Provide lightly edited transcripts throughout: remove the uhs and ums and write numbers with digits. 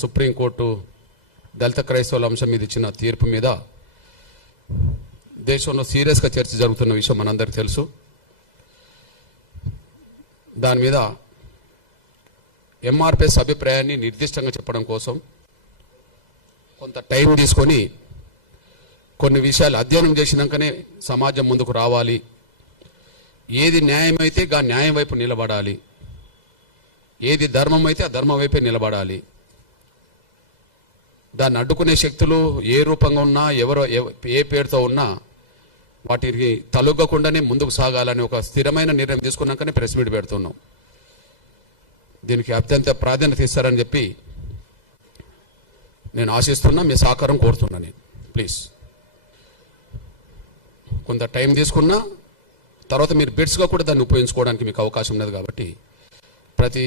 Supreme court దళిత క్రైస్తవుల అంశం మీద ఇచ్చిన తీర్పు మీద దేశంలో సీరియస్గా చర్చ జరుగుతున్న విషయం మనందరికీ తెలుసు. దాని మీద ఎంఆర్పిఎస్ అభిప్రాయాన్ని నిర్దిష్టంగా చెప్పడం కోసం కొంత టైం తీసుకొని కొన్ని విషయాలు అధ్యయనం చేసినాకనే సమాజం ముందుకు రావాలి. ఏది న్యాయమైతే ఆ న్యాయం వైపు నిలబడాలి, ఏది ధర్మం అయితే ఆ ధర్మం వైపే నిలబడాలి. దాన్ని అడ్డుకునే శక్తులు ఏ రూపంగా ఉన్నా, ఎవరో ఏ పేరుతో ఉన్నా వాటికి తలొగ్గకుండానే ముందుకు సాగాలని ఒక స్థిరమైన నిర్ణయం తీసుకున్నాకనే ప్రెస్ మీట్ పెడుతున్నాం. దీనికి అత్యంత ప్రాధాన్యత ఇస్తారని చెప్పి నేను ఆశిస్తున్నా. మీ సహకారం కోరుతున్నా. నేను ప్లీజ్ కొంత టైం తీసుకున్నా తర్వాత మీరు బిట్స్గా కూడా దాన్ని ఉపయోగించుకోవడానికి మీకు అవకాశం ఉన్నది. కాబట్టి ప్రతి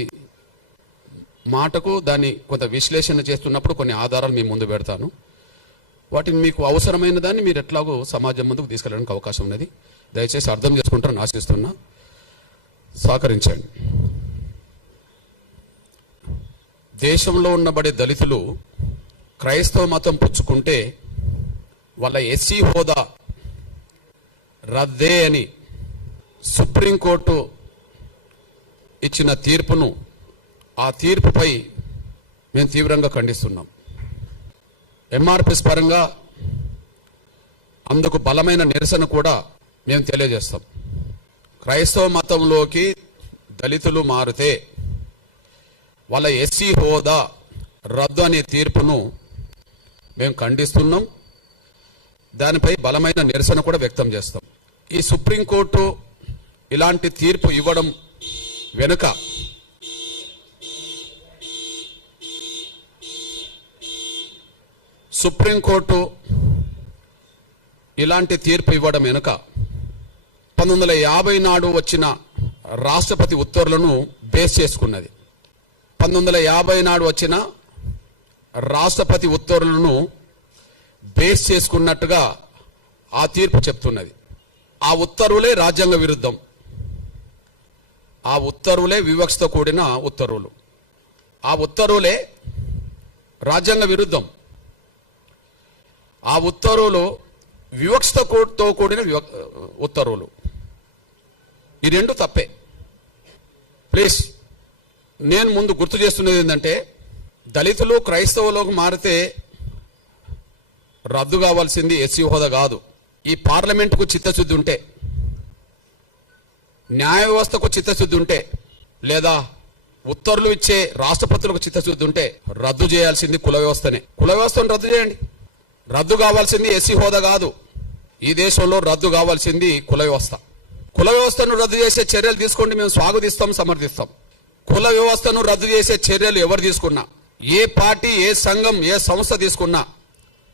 మాటకు దాన్ని కొంత విశ్లేషణ చేస్తున్నప్పుడు కొన్ని ఆధారాలు మీ ముందు పెడతాను. వాటిని మీకు అవసరమైన దాన్ని మీరు ఎట్లాగో సమాజం ముందుకు తీసుకెళ్ళడానికి అవకాశం ఉన్నది. దయచేసి అర్థం చేసుకుంటారని ఆశిస్తున్నా. సహకరించండి. దేశంలో ఉన్నబడే దళితులు క్రైస్తవ మతం పుచ్చుకుంటే వాళ్ళ ఎస్సీ హోదా రద్దే అని సుప్రీంకోర్టు ఇచ్చిన తీర్పును, ఆ తీర్పుపై మేము తీవ్రంగా ఖండిస్తున్నాం. ఎంఆర్పిఎస్ పరంగా అందుకు బలమైన నిరసన కూడా మేము తెలియజేస్తాం. క్రైస్తవ మతంలోకి దళితులు మారితే వాళ్ళ ఎస్సీ హోదా రద్దు అనే తీర్పును మేము ఖండిస్తున్నాం. దానిపై బలమైన నిరసన కూడా వ్యక్తం చేస్తాం. ఈ సుప్రీంకోర్టు ఇలాంటి తీర్పు ఇవ్వడం వెనుక సుప్రీంకోర్టు ఇలాంటి తీర్పు ఇవ్వడం వెనుక 1950 నాడు వచ్చిన రాష్ట్రపతి ఉత్తర్వులను బేస్ చేసుకున్నది. 1950 నాడు వచ్చిన రాష్ట్రపతి ఉత్తర్వులను బేస్ చేసుకున్నట్టుగా ఆ తీర్పు చెప్తున్నది. ఆ ఉత్తర్వులే రాజ్యాంగ విరుద్ధం. ఆ ఉత్తర్వులే వివక్షతో కూడిన ఉత్తర్వులు. ఆ ఉత్తర్వులే రాజ్యాంగ విరుద్ధం. ఆ ఉత్తర్వులు వివక్షతో కూడిన ఉత్తర్వులు. ఈ రెండు తప్పే. ప్లీజ్, నేను ముందు గుర్తు చేస్తున్నది ఏంటంటే, దళితులు క్రైస్తవులకు మారితే రద్దు కావాల్సింది ఎస్సీ హోదా కాదు. ఈ పార్లమెంటుకు చిత్తశుద్ధి ఉంటే, న్యాయ వ్యవస్థకు చిత్తశుద్ధి ఉంటే, లేదా ఉత్తర్వులు ఇచ్చే రాష్ట్రపతులకు చిత్తశుద్ధి ఉంటే రద్దు చేయాల్సింది కుల వ్యవస్థనే. కుల వ్యవస్థను రద్దు చేయండి. రద్దు కావాల్సింది ఎస్సీ హోదా కాదు. ఈ దేశంలో రద్దు కావాల్సింది కుల వ్యవస్థ. కుల వ్యవస్థను రద్దు చేసే చర్యలు తీసుకోండి, మేము స్వాగతిస్తాం, సమర్థిస్తాం. కుల వ్యవస్థను రద్దు చేసే చర్యలు ఎవరు తీసుకున్నా, ఏ పార్టీ, ఏ సంఘం, ఏ సంస్థ తీసుకున్నా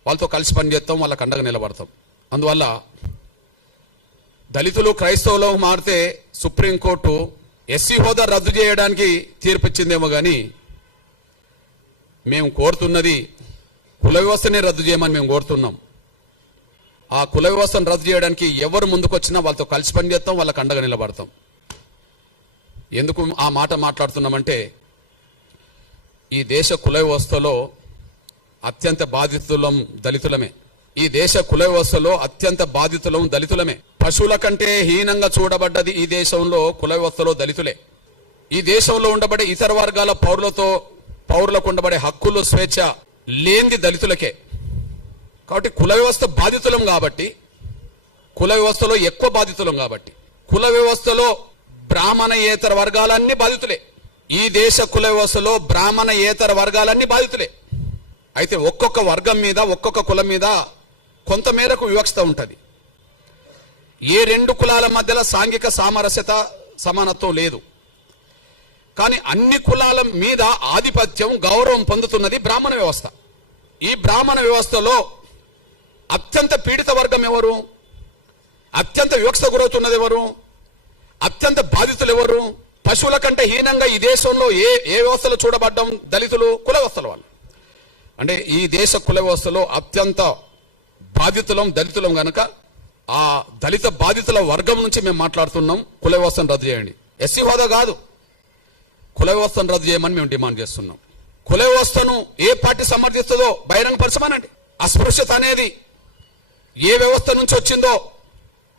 వాళ్ళతో కలిసి పనిచేస్తాం, వాళ్ళకి అండగా నిలబడతాం. అందువల్ల దళితులు క్రైస్తవులకు మారితే సుప్రీంకోర్టు ఎస్సీ హోదా రద్దు చేయడానికి తీర్పిచ్చిందేమో కానీ మేము కోరుతున్నది కుల వ్యవస్థనే రద్దు చేయమని మేము కోరుతున్నాం. ఆ కుల వ్యవస్థను రద్దు చేయడానికి ఎవరు ముందుకొచ్చినా వాళ్ళతో కలిసి పనిచేస్తాం, వాళ్ళకి అండగా నిలబడతాం. ఎందుకు ఆ మాట మాట్లాడుతున్నామంటే, ఈ దేశ కుల వ్యవస్థలో అత్యంత బాధితులం దళితులమే. ఈ దేశ కుల వ్యవస్థలో అత్యంత బాధితులం దళితులమే. పశువుల కంటే హీనంగా చూడబడ్డది ఈ దేశంలో కుల వ్యవస్థలో దళితులే. ఈ దేశంలో ఉండబడే ఇతర వర్గాల పౌరులకు ఉండబడే హక్కులు, స్వేచ్ఛ లేనిది దళితులకే. కాబట్టి కుల వ్యవస్థ బాధితులం కాబట్టి, కుల వ్యవస్థలో ఎక్కువ బాధితులం కాబట్టి, కుల వ్యవస్థలో బ్రాహ్మణయేతర వర్గాలన్నీ బాధితులే. ఈ దేశ కుల వ్యవస్థలో బ్రాహ్మణయేతర వర్గాలన్నీ బాధితులే. అయితే ఒక్కొక్క వర్గం మీద, ఒక్కొక్క కులం మీద కొంత మేరకు వివక్షత ఉంటుంది. ఏ రెండు కులాల మధ్యలో సాంఘిక సామరస్యత, సమానత్వం లేదు. కానీ అన్ని కులాల మీద ఆధిపత్యం, గౌరవం పొందుతున్నది బ్రాహ్మణ వ్యవస్థ. ఈ బ్రాహ్మణ వ్యవస్థలో అత్యంత పీడిత వర్గం ఎవరు? అత్యంత వివక్షత గురవుతున్నది ఎవరు? అత్యంత బాధితులు ఎవరు? పశువుల కంటే హీనంగా ఈ దేశంలో ఏ వ్యవస్థలో చూడబడ్డం దళితులు, కుల వ్యవస్థల వాళ్ళు. అంటే ఈ దేశ కుల వ్యవస్థలో అత్యంత బాధితులం దళితులం గనక ఆ దళిత బాధితుల వర్గం నుంచి మేము మాట్లాడుతున్నాం. కుల వ్యవస్థను రద్దు చేయండి. ఎస్సీ హోదా కాదు, కుల వ్యవస్థను రద్దు చేయమని మేము డిమాండ్ చేస్తున్నాం. కుల వ్యవస్థను ఏ పార్టీ సమర్థిస్తుందో బహిరంగపరచమనండి. అస్పృశ్యత అనేది ఏ వ్యవస్థ నుంచి వచ్చిందో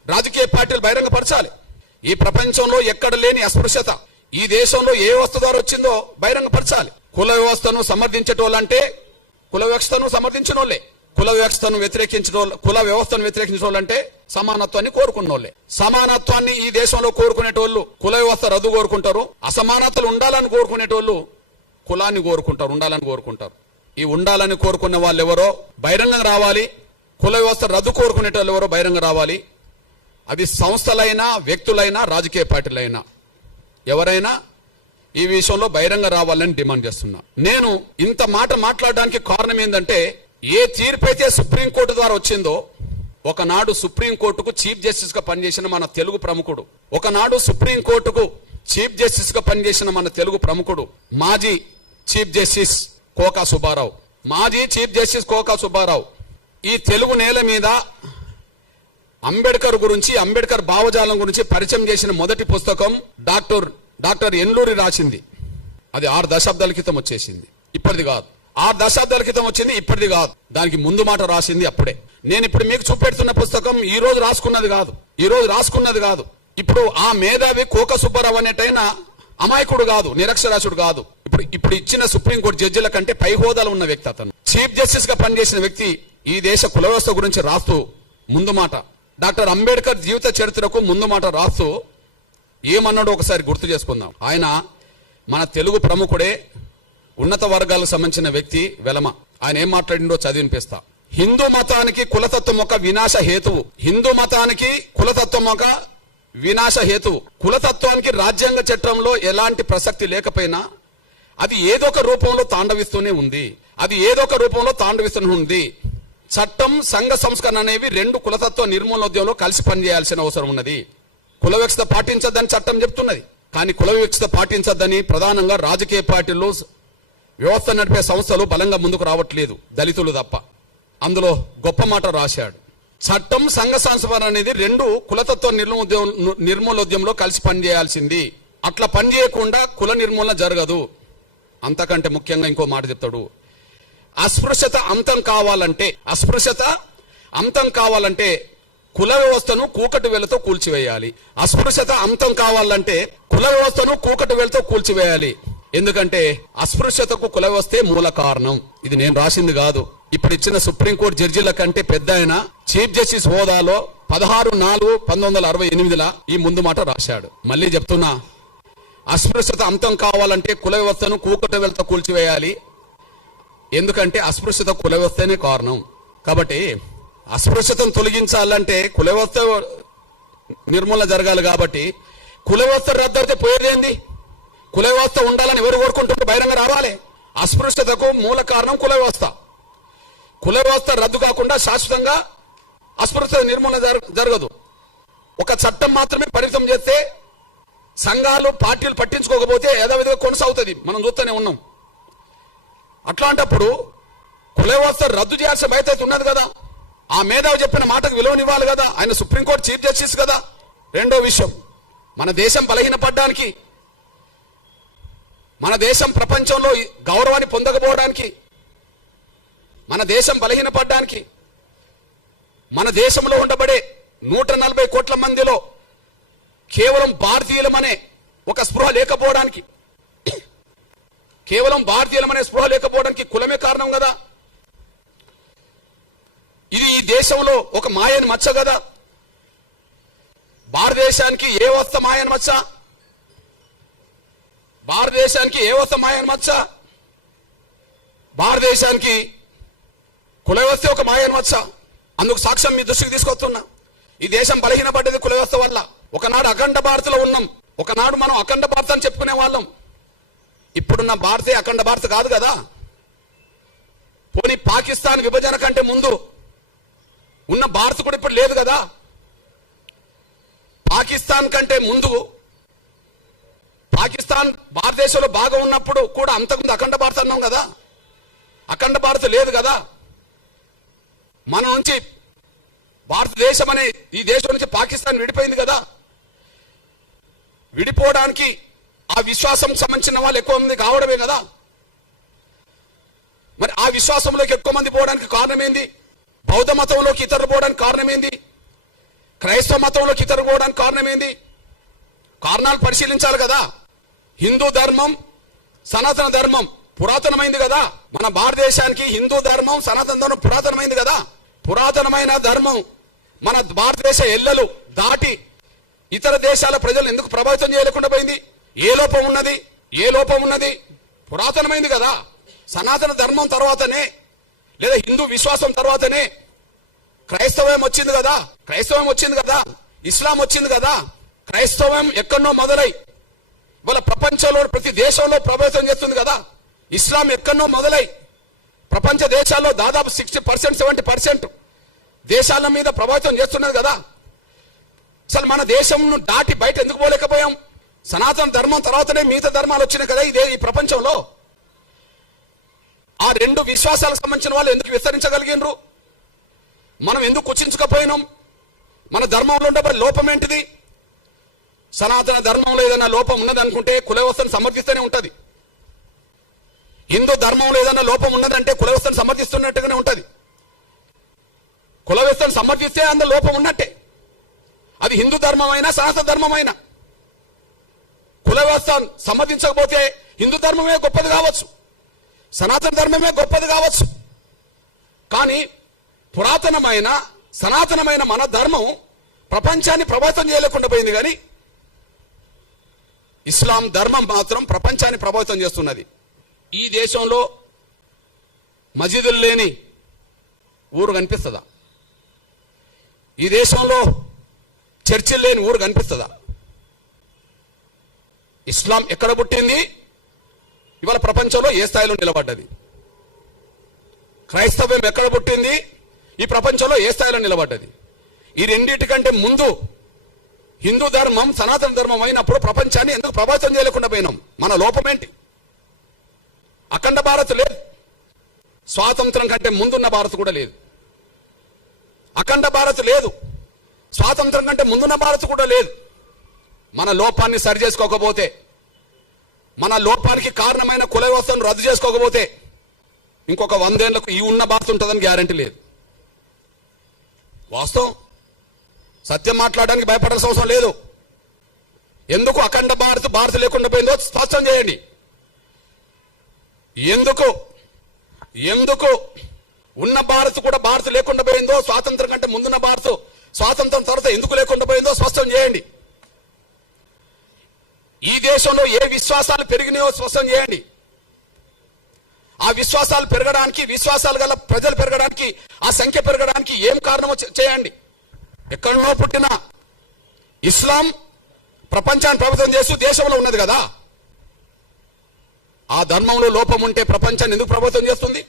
రాజకీయ పార్టీలు బహిరంగపరచాలి. ఈ ప్రపంచంలో ఎక్కడ లేని అస్పృశ్యత ఈ దేశంలో ఏ వ్యవస్థ ద్వారా వచ్చిందో బహిరంగపరచాలి. కుల వ్యవస్థను సమర్థించేటోళ్ళంటే కుల వ్యవస్థను సమర్థించిన వాళ్ళే. కుల వ్యవస్థను వ్యతిరేకించిన వాళ్ళంటే సమానత్వాన్ని కోరుకున్న వాళ్ళే. సమానత్వాన్ని ఈ దేశంలో కోరుకునేటోళ్ళు కుల వ్యవస్థ రద్దు కోరుకుంటారు. అసమానతలు ఉండాలని కోరుకునేటోళ్ళు కులాన్ని కోరుకుంటారు, ఉండాలని కోరుకుంటారు. ఈ ఉండాలని కోరుకున్న వాళ్ళు ఎవరో బహిరంగంగా రావాలి. కుల వ్యవస్థ రద్దు కోరుకునేటోళ్ళు ఎవరో బహిరంగ రావాలి. అది సంస్థలైనా వ్యక్తులైనా రాజకీయ పార్టీలైనా ఎవరైనా ఈ విషయంలో బహిరంగ రావాలని డిమాండ్ చేస్తున్నా. నేను ఇంత మాట మాట్లాడడానికి కారణం ఏంటంటే ఏ తీర్పు అయితే సుప్రీంకోర్టు ద్వారా వచ్చిందో, ఒకనాడు సుప్రీంకోర్టుకు చీఫ్ జస్టిస్ గా పనిచేసిన మన తెలుగు ప్రముఖుడు, ఒకనాడు సుప్రీంకోర్టుకు చీఫ్ జస్టిస్ గా పనిచేసిన మన తెలుగు ప్రముఖుడు మాజీ చీఫ్ జస్టిస్ కోకా సుబ్బారావు ఈ తెలుగు నేల మీద అంబేద్కర్ గురించి, అంబేద్కర్ భావజాలం గురించి పరిచయం చేసిన మొదటి పుస్తకం డాక్టర్ ఎన్లూరి రాసింది. అది 6 దశాబ్దాల క్రితం వచ్చేసింది, ఇప్పటిది కాదు. 6 దశాబ్దాల క్రితం వచ్చింది, ఇప్పటిది కాదు. దానికి ముందు మాట రాసింది అప్పుడే. నేను ఇప్పుడు మీకు చూపెడుతున్న పుస్తకం ఈ రోజు రాసుకున్నది కాదు. ఇప్పుడు ఆ మేధావి కోక సుబ్బారావు అనేటైనా అమాయకుడు కాదు, నిరక్షరాస్యుడు కాదు. ఇప్పుడు ఇచ్చిన సుప్రీంకోర్టు జడ్జిల కంటే పై హోదాలో ఉన్న వ్యక్తి అతను. చీఫ్ జస్టిస్ గా పనిచేసిన వ్యక్తి ఈ దేశ కుల వ్యవస్థ గురించి రాస్తూ ముందు మాట, డాక్టర్ అంబేద్కర్ జీవిత చరిత్రకు ముందు మాట రాస్తూ ఏమన్నాడో ఒకసారి గుర్తు చేసుకుందాం. ఆయన మన తెలుగు ప్రముఖుడే, ఉన్నత వర్గాలకు సంబంధించిన వ్యక్తి వెలమ. ఆయన ఏం మాట్లాడిండో చదివినిపిస్తా. హిందూ మతానికి కులతత్వం ఒక వినాశ హేతువు. కులతత్వానికి రాజ్యాంగ చట్టంలో ఎలాంటి ప్రసక్తి లేకపోయినా అది ఏదో ఒక రూపంలో తాండవిస్తూనే ఉంది. చట్టం, సంఘ సంస్కరణ అనేవి 2 కులతత్వ నిర్మూలనోద్యమంలో కలిసి పనిచేయాల్సిన అవసరం ఉన్నది. కుల వివక్షత పాటించద్దని చట్టం చెప్తున్నది, కానీ కుల వివక్షత పాటించద్దని ప్రధానంగా రాజకీయ పార్టీలు, వ్యవస్థ నడిపే సంస్థలు బలంగా ముందుకు రావట్లేదు, దళితులు తప్ప. అందులో గొప్ప మాట రాశాడు. చట్టం, సంఘ సంస్కరణ అనేది 2 కులతత్వ నిర్మూలనోద్యమంలో కలిసి పనిచేయాల్సింది. అట్లా పనిచేయకుండా కుల నిర్మూలన జరగదు. అంతకంటే ముఖ్యంగా ఇంకో మాట చెప్తాడు. అస్పృశ్యత అంతం కావాలంటే కుల వ్యవస్థను కూకటి వేలతో కూల్చివేయాలి. ఎందుకంటే అస్పృశ్యతకు కుల వ్యవస్థే మూల కారణం. ఇది నేను రాసింది కాదు. ఇప్పుడు ఇచ్చిన సుప్రీంకోర్టు జడ్జిల కంటే పెద్ద ఆయన చీఫ్ జస్టిస్ హోదాలో 16/4/1968 ఈ ముందు మాట రాశాడు. మళ్ళీ చెప్తున్నా, అస్పృశ్యత అంతం కావాలంటే కుల వ్యవస్థను కూకటి వేలతో కూల్చివేయాలి. ఎందుకంటే అస్పృశ్యత కుల వ్యవస్థనే కారణం. కాబట్టి అస్పృశ్యతను తొలగించాలంటే కుల వ్యవస్థ నిర్మూలన జరగాలి. కాబట్టి కుల వ్యవస్థ రద్దు అయితే పోయేదేంది? కుల వ్యవస్థ ఉండాలని ఎవరు కోరుకుంటారో బహిరంగ రావాలి. అస్పృశ్యతకు మూల కారణం కుల వ్యవస్థ. కుల వ్యవస్థ రద్దు కాకుండా శాశ్వతంగా అస్పృశ్యత నిర్మూలన జరగదు. ఒక చట్టం మాత్రమే పరిమితం చేస్తే సంఘాలు, పార్టీలు పట్టించుకోకపోతే యథావిధిగా కొనసాగుతుంది. మనం చూస్తూనే ఉన్నాం. అట్లాంటప్పుడు కుల వ్యవస్థ రద్దు చేయాల్సిన బాధ్యత ఉన్నది కదా. ఆ మేధావి చెప్పిన మాటకు విలువనివ్వాలి కదా. ఆయన సుప్రీంకోర్టు చీఫ్ జస్టిస్ కదా. రెండో విషయం, మన దేశం బలహీనపడడానికి, మన దేశం ప్రపంచంలో గౌరవాన్ని పొందకపోవడానికి, మన దేశం బలహీనపడడానికి, మన దేశంలో ఉండబడే 140 కోట్ల మందిలో కేవలం భారతీయులమనే ఒక స్పృహ లేకపోవడానికి, కులమే కారణం కదా. ఇది ఈ దేశంలో ఒక మాయని మచ్చ కదా. భారతదేశానికి ఏ వ్యవస్థ మాయని మచ్చ? భారతదేశానికి కుల వ్యవస్థ ఒక మాయని మచ్చ. అందుకు సాక్ష్యం మీ దృష్టికి తీసుకొస్తున్నా. ఈ దేశం బలహీనపడ్డది కుల వ్యవస్థ వల్ల. ఒకనాడు అఖండ భారత్లో ఉన్నాం. ఒకనాడు మనం అఖండ భారత్ అని చెప్పుకునే వాళ్ళం. ఇప్పుడున్న భారతే అఖండ భారత్ కాదు కదా. పోనీ పాకిస్తాన్ విభజన కంటే ముందు ఉన్న భారత్ కూడా ఇప్పుడు లేదు కదా. పాకిస్తాన్ కంటే ముందు, పాకిస్తాన్ భారతదేశంలో బాగా ఉన్నప్పుడు కూడా అంతకుముందు అఖండ భారత్ అన్నాం కదా. అఖండ భారత్ లేదు కదా. మన నుంచి భారతదేశం అనే ఈ దేశం నుంచి పాకిస్తాన్ విడిపోయింది కదా. విడిపోవడానికి ఆ విశ్వాసం సంబంధించిన వాళ్ళు ఎక్కువ మంది కావడమే కదా. మరి ఆ విశ్వాసంలోకి ఎక్కువ మంది పోవడానికి కారణం ఏంది? బౌద్ధ మతంలోకి ఇతరులు పోవడానికి కారణం ఏంది? క్రైస్తవ మతంలోకి ఇతరులు పోవడానికి కారణం ఏంది? కారణాలు పరిశీలించాలి కదా. హిందూ ధర్మం, సనాతన ధర్మం పురాతనమైంది కదా. మన భారతదేశానికి హిందూ ధర్మం, సనాతన ధర్మం పురాతనమైంది కదా. పురాతనమైన ధర్మం మన భారతదేశ ఎల్లలు దాటి ఇతర దేశాల ప్రజలు ఎందుకు ప్రభావితం చేయలేకుండా పోయింది? ఏ లోపం ఉన్నది? ఏ లోపం ఉన్నది? పురాతనమైంది కదా. సనాతన ధర్మం తర్వాతనే, లేదా హిందూ విశ్వాసం తర్వాతనే క్రైస్తవం వచ్చింది కదా. క్రైస్తవం వచ్చింది కదా, ఇస్లాం వచ్చింది కదా. క్రైస్తవం ఎక్కడనో మొదలై ఇవాళ ప్రపంచంలో ప్రతి దేశంలో ప్రభావితం చేస్తుంది కదా. ఇస్లాం ఎక్కడనో మొదలై ప్రపంచ దేశాల్లో దాదాపు 60%, 70% దేశాల మీద ప్రభావితం చేస్తున్నది కదా. అసలు మన దేశంను దాటి బయట ఎందుకు పోలేకపోయాం? సనాతన ధర్మం తర్వాతనే మిగతా ధర్మాలు వచ్చినాయి కదా ఈ ప్రపంచంలో. ఆ రెండు విశ్వాసాలకు సంబంధించిన వాళ్ళు ఎందుకు విస్తరించగలిగినరు? మనం ఎందుకు కుచించకపోయినాం? మన ధర్మంలో ఉండే లోపం ఏంటిది? సనాతన ధర్మంలో ఏదైనా లోపం ఉన్నది అనుకుంటే కుల వ్యవస్థను సమర్థిస్తూనే ఉంటది. హిందూ ధర్మంలో ఏదైనా లోపం ఉన్నదంటే కుల వ్యవస్థను సమర్థిస్తున్నట్టుగానే ఉంటది. కుల వ్యవస్థను సమర్థిస్తే అందులో లోపం ఉన్నట్టే. అది హిందూ ధర్మం అయినా సనాతన ధర్మం అయినా. కుల వ్యవస్థ సమర్థించకపోతే హిందూ ధర్మమే గొప్పది కావచ్చు, సనాతన ధర్మమే గొప్పది కావచ్చు. కానీ పురాతనమైన సనాతనమైన మన ధర్మం ప్రపంచాన్ని ప్రభావితం చేయలేకుండా పోయింది. కానీ ఇస్లాం ధర్మం మాత్రం ప్రపంచాన్ని ప్రభావితం చేస్తున్నది. ఈ దేశంలో మసీదులు లేని ఊరు కనిపిస్తుందా? ఈ దేశంలో చర్చిలు లేని ఊరు కనిపిస్తుందా? ఇస్లాం ఎక్కడ పుట్టింది? ఇవాళ ప్రపంచంలో ఏ స్థాయిలో నిలబడ్డది? క్రైస్తవం ఎక్కడ పుట్టింది? ఈ ప్రపంచంలో ఏ స్థాయిలో నిలబడ్డది? ఈ రెండింటికంటే ముందు హిందూ ధర్మం సనాతన ధర్మం అయినప్పుడు ప్రపంచాన్ని ఎందుకు ప్రభావితం చేయలేకుండా పోయినాం? మన లోపం ఏంటి? అఖండ భారత్ లేదు, స్వాతంత్రం కంటే ముందున్న భారత్ కూడా లేదు. అఖండ భారత్ లేదు, స్వాతంత్రం కంటే ముందున్న భారత్ కూడా లేదు. మన లోపాన్ని సరి చేసుకోకపోతే, మన లోపానికి కారణమైన కుల వ్యవస్థను రద్దు చేసుకోకపోతే ఇంకొక 100 ఏళ్లకు ఈ ఉన్న భారత్ ఉంటుందని గ్యారంటీ లేదు. వాస్తవం, సత్యం మాట్లాడడానికి భయపడాల్సిన అవసరం లేదు. ఎందుకు అఖండ భారత్ లేకుండా పోయిందో స్పష్టం చేయండి. ఎందుకు ఉన్న భారత్ కూడా భారత్ లేకుండా పోయిందో, స్వాతంత్రం కంటే ముందున్న భారత్ స్వాతంత్రం తర్వాత ఎందుకు లేకుండా పోయిందో స్పష్టం చేయండి. ఈ దేశంలో ఏ విశ్వాసాలు పెరిగినాయో స్పష్టం చేయండి. ఆ విశ్వాసాలు పెరగడానికి, విశ్వాసాలు గల ప్రజలు పెరగడానికి, ఆ సంఖ్య పెరగడానికి ఏం కారణమో చేయండి. ఎక్కడనో పుట్టిన ఇస్లాం ప్రపంచాన్ని ప్రభావితం చేస్తూ దేశంలో ఉన్నది కదా. ఆ ధర్మంలో లోపం ఉంటే ప్రపంచాన్ని ఎందుకు ప్రభావితం చేస్తుంది?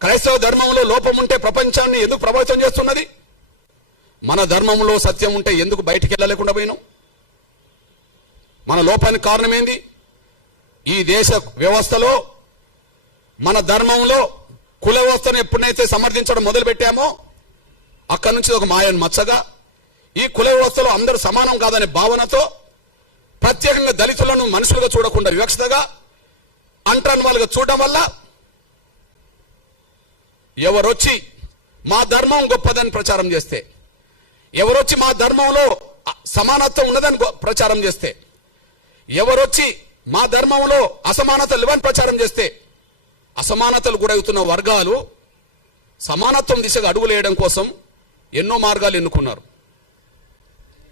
క్రైస్తవ ధర్మంలో లోపం ఉంటే ప్రపంచాన్ని ఎందుకు ప్రభావితం చేస్తున్నది? మన ధర్మంలో సత్యం ఉంటే ఎందుకు బయటికి వెళ్ళలేకుండా పోయినాం? మన లోపానికి కారణం ఏంది? ఈ దేశ వ్యవస్థలో, మన ధర్మంలో కుల వ్యవస్థను ఎప్పుడైతే సమర్థించడం మొదలు పెట్టామో అక్కడి నుంచి ఒక మాయను మచ్చగా, ఈ కుల వ్యవస్థలో అందరూ సమానం కాదనే భావనతో ప్రత్యేకంగా దళితులను మనుషులుగా చూడకుండా వివక్షతగా, అంటరాని వాళ్ళుగా చూడడం వల్ల ఎవరొచ్చి మా ధర్మం గొప్పదని ప్రచారం చేస్తే, ఎవరొచ్చి మా ధర్మంలో సమానత్వం ఉన్నదని ప్రచారం చేస్తే, ఎవరొచ్చి మా ధర్మంలో అసమానతలు లేవని ప్రచారం చేస్తే, అసమానతలు గురవుతున్న వర్గాలు సమానత్వం దిశగా అడుగులేయడం కోసం ఎన్నో మార్గాలు ఎన్నుకున్నారు.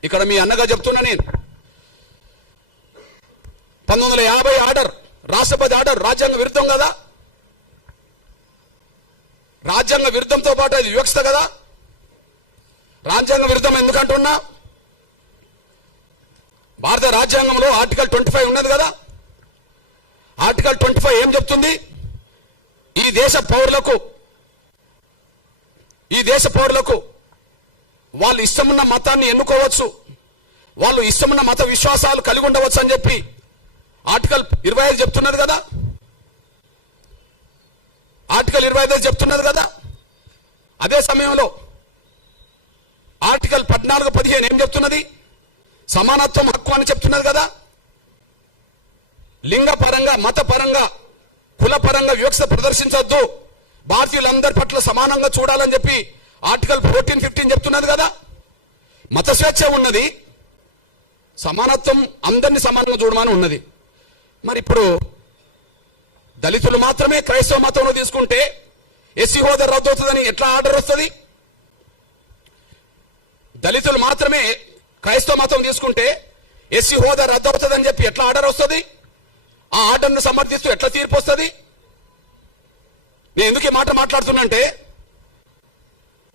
ఇక్కడ మీ అన్నగా చెప్తున్నా నేను, 1950 ఆర్డర్, రాష్ట్రపతి ఆర్డర్ రాజ్యాంగ విరుద్ధం కదా. రాజ్యాంగ విరుద్ధంతో పాటు అది వివక్షత కదా. రాజ్యాంగ విరుద్ధం ఎందుకంటున్నా? భారత రాజ్యాంగంలో ఆర్టికల్ 25 ఉన్నది కదా. ఆర్టికల్ 25 ఏం చెప్తుంది? ఈ దేశ పౌరులకు వాళ్ళు ఇష్టమున్న మతాన్ని ఎన్నుకోవచ్చు, వాళ్ళు ఇష్టమున్న మత విశ్వాసాలు కలిగి ఉండవచ్చు అని చెప్పి ఆర్టికల్ 25 చెప్తున్నది కదా. ఆర్టికల్ 25 చెప్తున్నది కదా. అదే సమయంలో ఆర్టికల్ 14, 15 ఏం చెప్తున్నది? సమానత్వం హక్కు అని చెప్తున్నది కదా. లింగ పరంగా, మత పరంగా కులపరంగా వివక్ష ప్రదర్శించొద్దు, భారతీయులందరి పట్ల సమానంగా చూడాలని చెప్పి ఆర్టికల్ 14, 15 చెప్తున్నది కదా. మత స్వేచ్ఛ ఉన్నది, సమానత్వం అందరినీ సమానంగా చూడమని ఉన్నది. మరి ఇప్పుడు దళితులు మాత్రమే క్రైస్తవ మతంలో తీసుకుంటే ఎస్సీ హోదా రద్దు అవుతుందని ఎట్లా ఆర్డర్ వస్తుంది? దళితులు మాత్రమే క్రైస్తవ మతం తీసుకుంటే ఎస్సీ హోదా రద్దు అవుతుందని చెప్పి ఎట్లా ఆర్డర్ వస్తుంది? ఆ ఆర్డర్ను సమర్థిస్తూ ఎట్లా తీర్పు వస్తుంది? నేను ఎందుకు ఈ మాట మాట్లాడుతున్నంటే,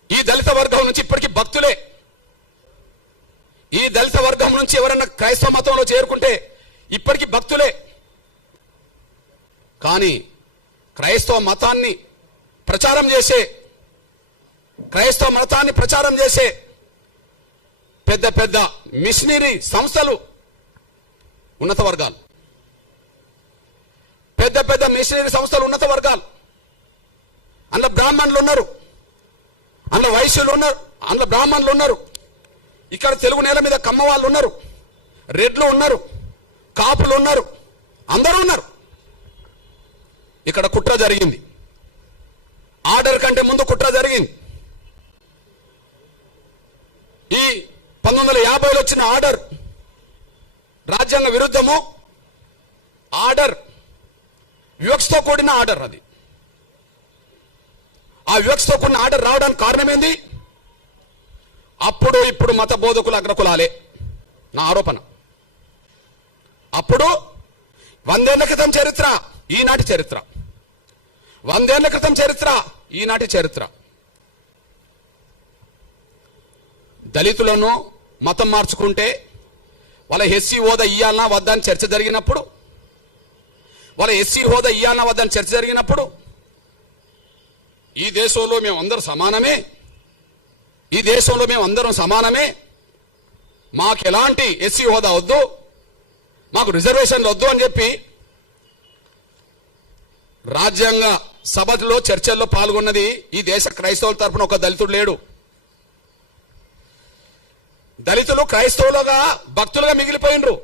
ఈ దళిత వర్గం నుంచి ఇప్పటికీ భక్తులే, ఈ దళిత వర్గం నుంచి ఎవరన్నా క్రైస్తవ మతంలో చేరుకుంటే ఇప్పటికీ భక్తులే. కానీ క్రైస్తవ మతాన్ని ప్రచారం చేసే పెద్ద పెద్ద మిషనరీ సంస్థలు ఉన్నత వర్గాలు, పెద్ద పెద్ద మిషనరీ సంస్థలు ఉన్నత వర్గాలు. అందులో బ్రాహ్మణులు ఉన్నారు, అందులో వైశ్యులు ఉన్నారు, అందులో బ్రాహ్మణులు ఉన్నారు. ఇక్కడ తెలుగు నేల మీద కమ్మ వాళ్ళు ఉన్నారు, రెడ్లు ఉన్నారు, కాపులు ఉన్నారు, అందరూ ఉన్నారు. ఇక్కడ కుట్ర జరిగింది, ఆర్డర్ కంటే ముందు కుట్ర జరిగింది. ఈ 1950లో వచ్చిన ఆర్డర్ రాజ్యాంగ విరుద్ధము, ఆర్డర్ వివక్షతో కూడిన ఆర్డర్. అది ఆ వివక్షతో కూడిన ఆర్డర్ రావడానికి కారణం ఏంది? అప్పుడు ఇప్పుడు మత బోధకులు అగ్రకులాలే, నా ఆరోపణ. అప్పుడు 100 ఏళ్ల క్రితం చరిత్ర, ఈనాటి చరిత్ర, 100 ఏళ్ల క్రితం చరిత్ర, ఈనాటి చరిత్ర. దళితులను మతం మార్చుకుంటే వాళ్ళ ఎస్సీ హోదా ఇయ్యాలన్నా వద్దా అని చర్చ జరిగినప్పుడు, వాళ్ళ ఎస్సీ హోదా ఇయ్యాలన్నా వద్దా అని చర్చ జరిగినప్పుడు, ఈ దేశంలో మేము అందరం సమానమే, ఈ దేశంలో మేము అందరం సమానమే, మాకు ఎలాంటి ఎస్సీ హోదా వద్దు, మాకు రిజర్వేషన్లు వద్దు అని చెప్పి రాజ్యాంగ సభలో చర్చల్లో పాల్గొన్నది ఈ దేశ క్రైస్తవుల తరపున ఒక దళితుడు లేడు. దళితులు క్రైస్తవులుగా భక్తులుగా మిగిలిపోయినరు.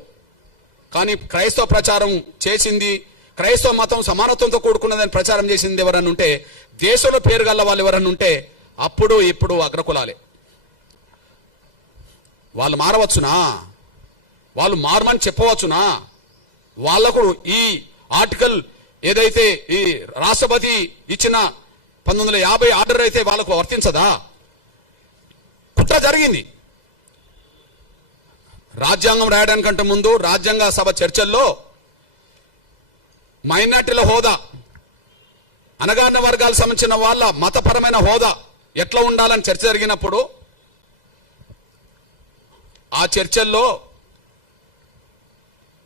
కానీ క్రైస్తవ ప్రచారం చేసింది, క్రైస్తవ మతం సమానత్వంతో కూడుకున్నదని ప్రచారం చేసింది ఎవరన్నా ఉంటే, దేశంలో పేరు గల్ల వాళ్ళు ఎవరన్నా ఉంటే అప్పుడు ఇప్పుడు అగ్రకులాలే. వాళ్ళు మారవచ్చునా? వాళ్ళు మారమని చెప్పవచ్చునా? వాళ్లకు ఈ ఆర్టికల్ ఏదైతే ఈ రాష్ట్రపతి ఇచ్చిన 1950 ఆర్డర్ అయితే వాళ్ళకు వర్తించదా? కుట్ర జరిగింది. రాజ్యాంగం రాయడానికంటే ముందు రాజ్యాంగ సభ చర్చల్లో మైనార్టీల హోదా, అణగారిన వర్గాలకు సంబంధించిన వాళ్ళ మతపరమైన హోదా ఎట్లా ఉండాలని చర్చ జరిగినప్పుడు ఆ చర్చల్లో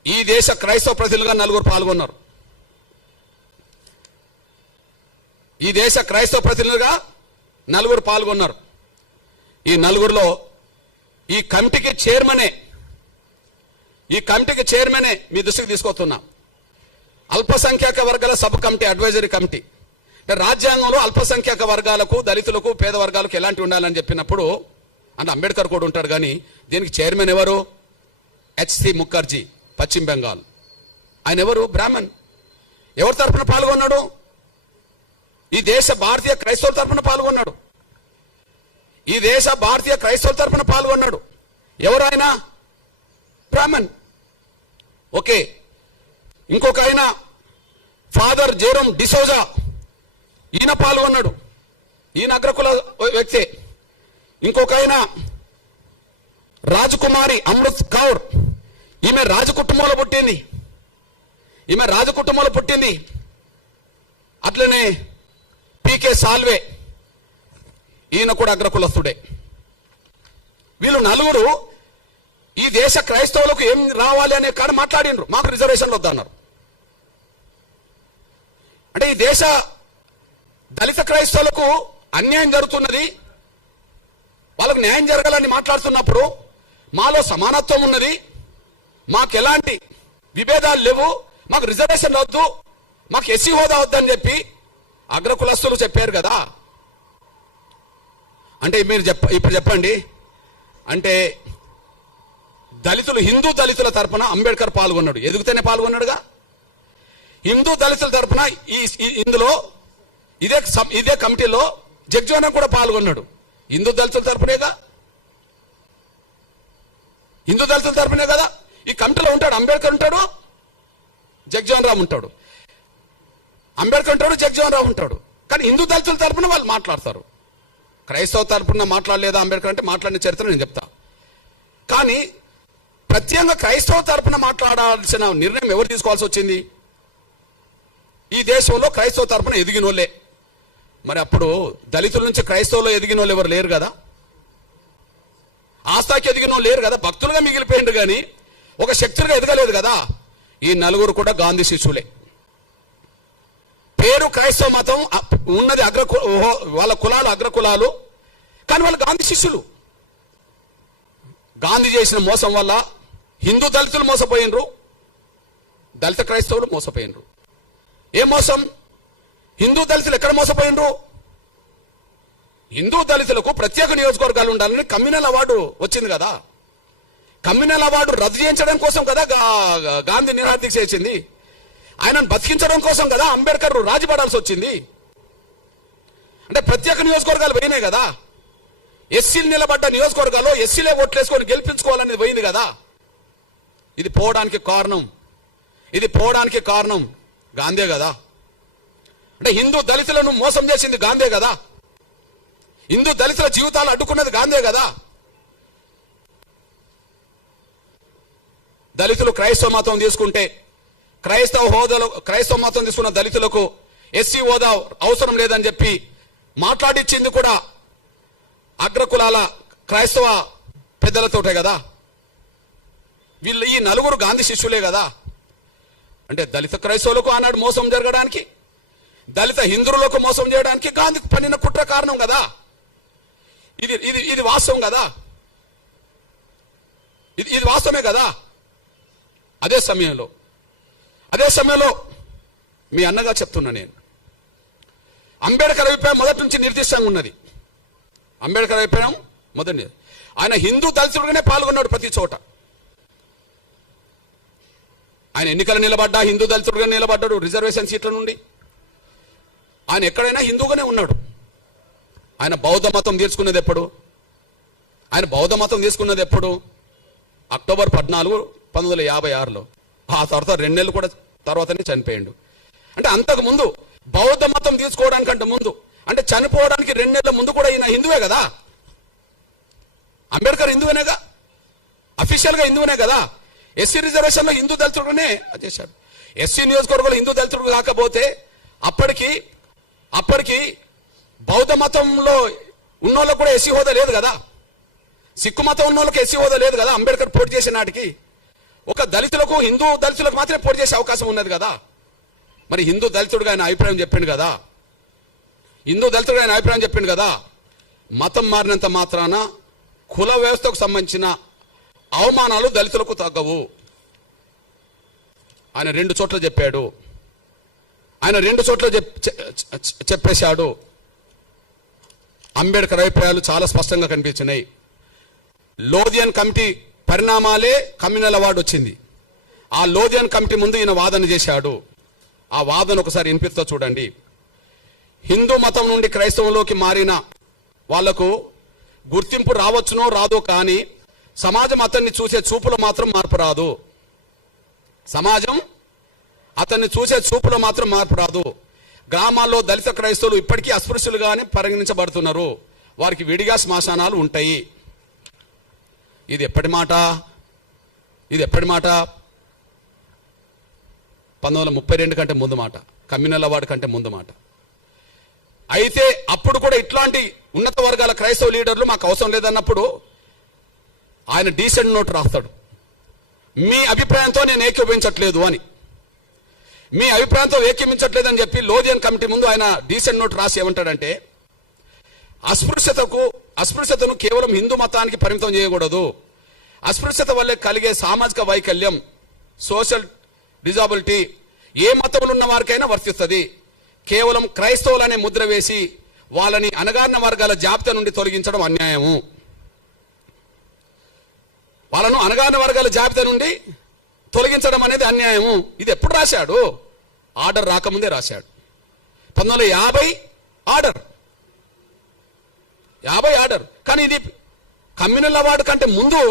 ఈ దేశ క్రైస్తవ ప్రతినిధులుగా 4 పాల్గొన్నారు. ఈ దేశ క్రైస్తవ ప్రతినిధులుగా 4 పాల్గొన్నారు. ఈ 4లో ఈ కమిటీకి చైర్మనే మీ దృష్టికి తీసుకొస్తున్నా. అల్పసంఖ్యాక వర్గాల సబ్ కమిటీ, అడ్వైజరీ కమిటీ. అంటే రాజ్యాంగంలో అల్పసంఖ్యాక వర్గాలకు, దళితులకు, పేద వర్గాలకు ఎలాంటి ఉండాలని చెప్పినప్పుడు అంటే అంబేద్కర్ కూడా ఉంటాడు. కానీ దీనికి చైర్మన్ ఎవరు? హెచ్సి ముఖర్జీ, పశ్చిమ బెంగాల్. ఆయన ఎవరు? బ్రాహ్మణ్. ఎవరి తరఫున పాల్గొన్నాడు? ఈ దేశ భారతీయ క్రైస్తవుల తరఫున పాల్గొన్నాడు. ఈ దేశ భారతీయ క్రైస్తవుల తరఫున పాల్గొన్నాడు. ఎవరు ఆయన? బ్రాహ్మణ్. ఓకే. ఇంకొక ఆయన ఫాదర్ జెరోమ్ డిసోజా, ఈయన పాల్గొన్నాడు. ఈయన అగ్రకుల వ్యక్తే. ఇంకొక ఆయన రాజకుమారి అమృత్ కౌర్, ఈమె రాజకుటుంబంలో పుట్టింది. అట్లనే పీకే సాల్వే, ఈయన కూడా అగ్రకులస్తుడే. వీళ్ళు 4 ఈ దేశ క్రైస్తవులకు ఏం రావాలి అనే కాడ మాట్లాడినరు. మాకు రిజర్వేషన్లు వద్దన్నారు. అంటే ఈ దేశ దళిత క్రైస్తవులకు అన్యాయం జరుగుతున్నది, వాళ్ళకు న్యాయం జరగాలని మాట్లాడుతున్నప్పుడు మాలో సమానత్వం ఉన్నది, మాకు ఎలాంటి విభేదాలు లేవు, మాకు రిజర్వేషన్లు వద్దు, మాకు ఎస్సీ హోదా వద్దని చెప్పి అగ్రకులస్తులు చెప్పారు కదా. అంటే మీరు ఇప్పుడు చెప్పండి, అంటే హిందూ దళితుల తరపున అంబేద్కర్ పాల్గొన్నాడు, ఎదుగుతూనే పాల్గొన్నాడుగా. హిందూ దళితుల తరపున ఇందులో ఇదే కమిటీలో జగ్జీవన్ కూడా పాల్గొన్నాడు. హిందూ దళితుల తరపునేగా, హిందూ దళితుల తరపునే కదా. ఈ కమిటీలో ఉంటాడు అంబేద్కర్ ఉంటాడు, జగ్జీవన్ రామ్ ఉంటాడు. అంబేద్కర్ ఉంటాడు, జగ్జీవన్ రామ్ ఉంటాడు. కానీ హిందూ దళితుల తరపున వాళ్ళు మాట్లాడతారు. క్రైస్తవ తరపున మాట్లాడలేదా అంబేద్కర్ అంటే మాట్లాడిన చరిత్ర నేను చెప్తా. కానీ ప్రత్యేకంగా క్రైస్తవ తరపున మాట్లాడాల్సిన నిర్ణయం ఎవరు తీసుకోవాల్సి వచ్చింది? ఈ దేశంలో క్రైస్తవ తరపున ఎదిగిన వాళ్ళే. మరి అప్పుడు దళితుల నుంచి క్రైస్తవులు ఎదిగిన వాళ్ళు ఎవరు లేరు కదా, ఆస్థాకి ఎదిగిన వాళ్ళు లేరు కదా, భక్తులుగా మిగిలిపోయిండు కానీ ఒక శక్తులుగా ఎదగలేదు కదా. ఈ నలుగురు కూడా గాంధీ శిష్యులే. పేరు క్రైస్తవ మతం ఉన్నది వాళ్ళ కులాలు అగ్రకులాలు, కానీ వాళ్ళు గాంధీ శిష్యులు. గాంధీ చేసిన మోసం వల్ల హిందూ దళితులు మోసపోయినరు, దళిత క్రైస్తవులు మోసపోయినరు. ఏం మోసం? హిందూ దళితులు ఎక్కడ మోసపోయినరు? హిందూ దళితులకు ప్రత్యేక నియోజకవర్గాలు ఉండాలని కమ్యూనల్ అవార్డు వచ్చింది కదా. కమ్యూనల్ అవార్డు రద్దు చేయించడం కోసం కదా గాంధీ నిరాదీక్ష చేసింది. ఆయనను బతికించడం కోసం కదా అంబేద్కర్ రాజీపడాల్సి వచ్చింది. అంటే ప్రత్యేక నియోజకవర్గాలు పోయినాయి కదా. ఎస్సీలు నిలబడ్డ నియోజకవర్గాల్లో ఎస్సీలే ఓట్లేసుకొని గెలిపించుకోవాలనేది పోయింది కదా. ఇది పోవడానికి కారణం గాంధీ కదా. అంటే హిందూ దళితులను మోసం చేసింది గాంధీ కదా. హిందూ దళితుల జీవితాలు అడ్డుకున్నది గాంధీ కదా. దళితులు క్రైస్తవ మతం తీసుకుంటే క్రైస్తవ మతం తీసుకున్న దళితులకు ఎస్సీ హోదా అవసరం లేదని చెప్పి మాట్లాడిచ్చింది కూడా అగ్రకులాల క్రైస్తవ పెద్దలతోటే కదా. వీళ్ళు ఈ నలుగురు గాంధీ శిష్యులే కదా. అంటే దళిత క్రైస్తవులకు ఆనాడు మోసం జరగడానికి, దళిత హిందువులకు మోసం చేయడానికి గాంధీ పన్నిన కుట్ర కారణం కదా. ఇది వాస్తవం కదా. ఇది వాస్తవమే కదా. అదే సమయంలో మీ అన్నగా చెప్తున్నా నేను, అంబేద్కర్ అభిప్రాయం మొదటి నుంచి నిర్దిష్టంగా ఉన్నది. అంబేద్కర్ అభిప్రాయం మొదటి, ఆయన హిందూ దళితుడుగానే పాల్గొన్నాడు ప్రతి చోట. ఆయన ఎన్నికలు నిలబడ్డా హిందూ దళితుడుగా నిలబడ్డాడు. రిజర్వేషన్ సీట్ల నుండి ఆయన ఎక్కడైనా హిందూగానే ఉన్నాడు. ఆయన బౌద్ధ మతం తీసుకున్నది ఎప్పుడు? అక్టోబర్ 14, 1956లో. ఆ తర్వాత 2 నెలలు కూడా తర్వాతనే చనిపోయాడు. అంటే అంతకుముందు బౌద్ధ మతం తీసుకోవడానికంటే ముందు, అంటే చనిపోవడానికి 2 నెలల ముందు కూడా ఈయన హిందువే కదా. అంబేద్కర్ హిందువునేగా, అఫీషియల్ గా హిందువునే కదా. ఎస్సీ రిజర్వేషన్ లో హిందూ దళితుడునే చేశాడు. ఎస్సీ నియోజకవర్గంలో హిందూ దళితుడు కాకపోతే అప్పటికి బౌద్ధ మతంలో ఉన్నోళ్ళకు కూడా ఎస్సీ హోదా లేదు కదా. సిక్కు మతం ఉన్నోళ్ళకి ఎస్సీ హోదా లేదు కదా. అంబేద్కర్ పోటీ చేసే నాటికి ఒక హిందూ దళితులకు మాత్రమే పోటీ చేసే అవకాశం ఉన్నది కదా. మరి హిందూ దళితుడుగా ఆయన అభిప్రాయం చెప్పిండు కదా. మతం మారినంత మాత్రాన కుల వ్యవస్థకు సంబంధించిన అవమానాలు దళితులకు తగ్గవు. ఆయన 2 చోట్ల చెప్పాడు. చెప్పేశాడు. అంబేద్కర్ అభిప్రాయాలు చాలా స్పష్టంగా కనిపించినాయి. లోధియన్ కమిటీ పరిణామాలే కమ్యూనల్ అవార్డు వచ్చింది. ఆ లోధియన్ కమిటీ ముందు ఈయన వాదన చేశాడు. ఆ వాదన ఒకసారి వినిపిస్తా చూడండి. హిందూ మతం నుండి క్రైస్తవంలోకి మారిన వాళ్లకు గుర్తింపు రావచ్చునో రాదో, కానీ సమాజం అతన్ని చూసే చూపులో మాత్రం మార్పు రాదు. గ్రామాల్లో దళిత క్రైస్తవులు ఇప్పటికీ అస్పృశ్యులుగానే పరిగణించబడుతున్నారు. వారికి విడిగా శ్మశానాలు ఉంటాయి. ఇది ఎప్పటి మాట? 1932 కంటే ముందు మాట, కమ్యూనల్ అవార్డు కంటే ముందు మాట. అయితే అప్పుడు కూడా ఇట్లాంటి ఉన్నత వర్గాల క్రైస్తవ లీడర్లు మాకు అవసరం లేదన్నప్పుడు ఆయన డీసెంట్ నోట్ రాస్తాడు. మీ అభిప్రాయంతో నేను ఏకీభవించట్లేదు అని. మీ అభిప్రాయంతో ఏకీభవించట్లేదని చెప్పి లోధియన్ కమిటీ ముందు ఆయన డీసెంట్ నోట్ రాసి ఏమంటాడంటే, అస్పృశ్యతను కేవలం హిందూ మతానికి పరిమితం చేయకూడదు. అస్పృశ్యత వల్లే కలిగే సామాజిక వైకల్యం, సోషల్ డిజాబిలిటీ ఏ మతంలో ఉన్న వారికైనా వర్తిస్తుంది. కేవలం క్రైస్తవులనే ముద్ర వేసి వాళ్ళని అణగారిన వర్గాల జాబితా నుండి తొలగించడం అన్యాయము. వాళ్ళను అణగారిన వర్గాల జాబితా నుండి తొలగించడం అనేది అన్యాయము. ఇది ఎప్పుడు రాశాడు? ఆర్డర్ రాకముందే రాశాడు. 1950 ఆర్డర్, 50 ఆర్డర్. కానీ ఇది కమ్యూనల్ అవార్డు కంటే ముందు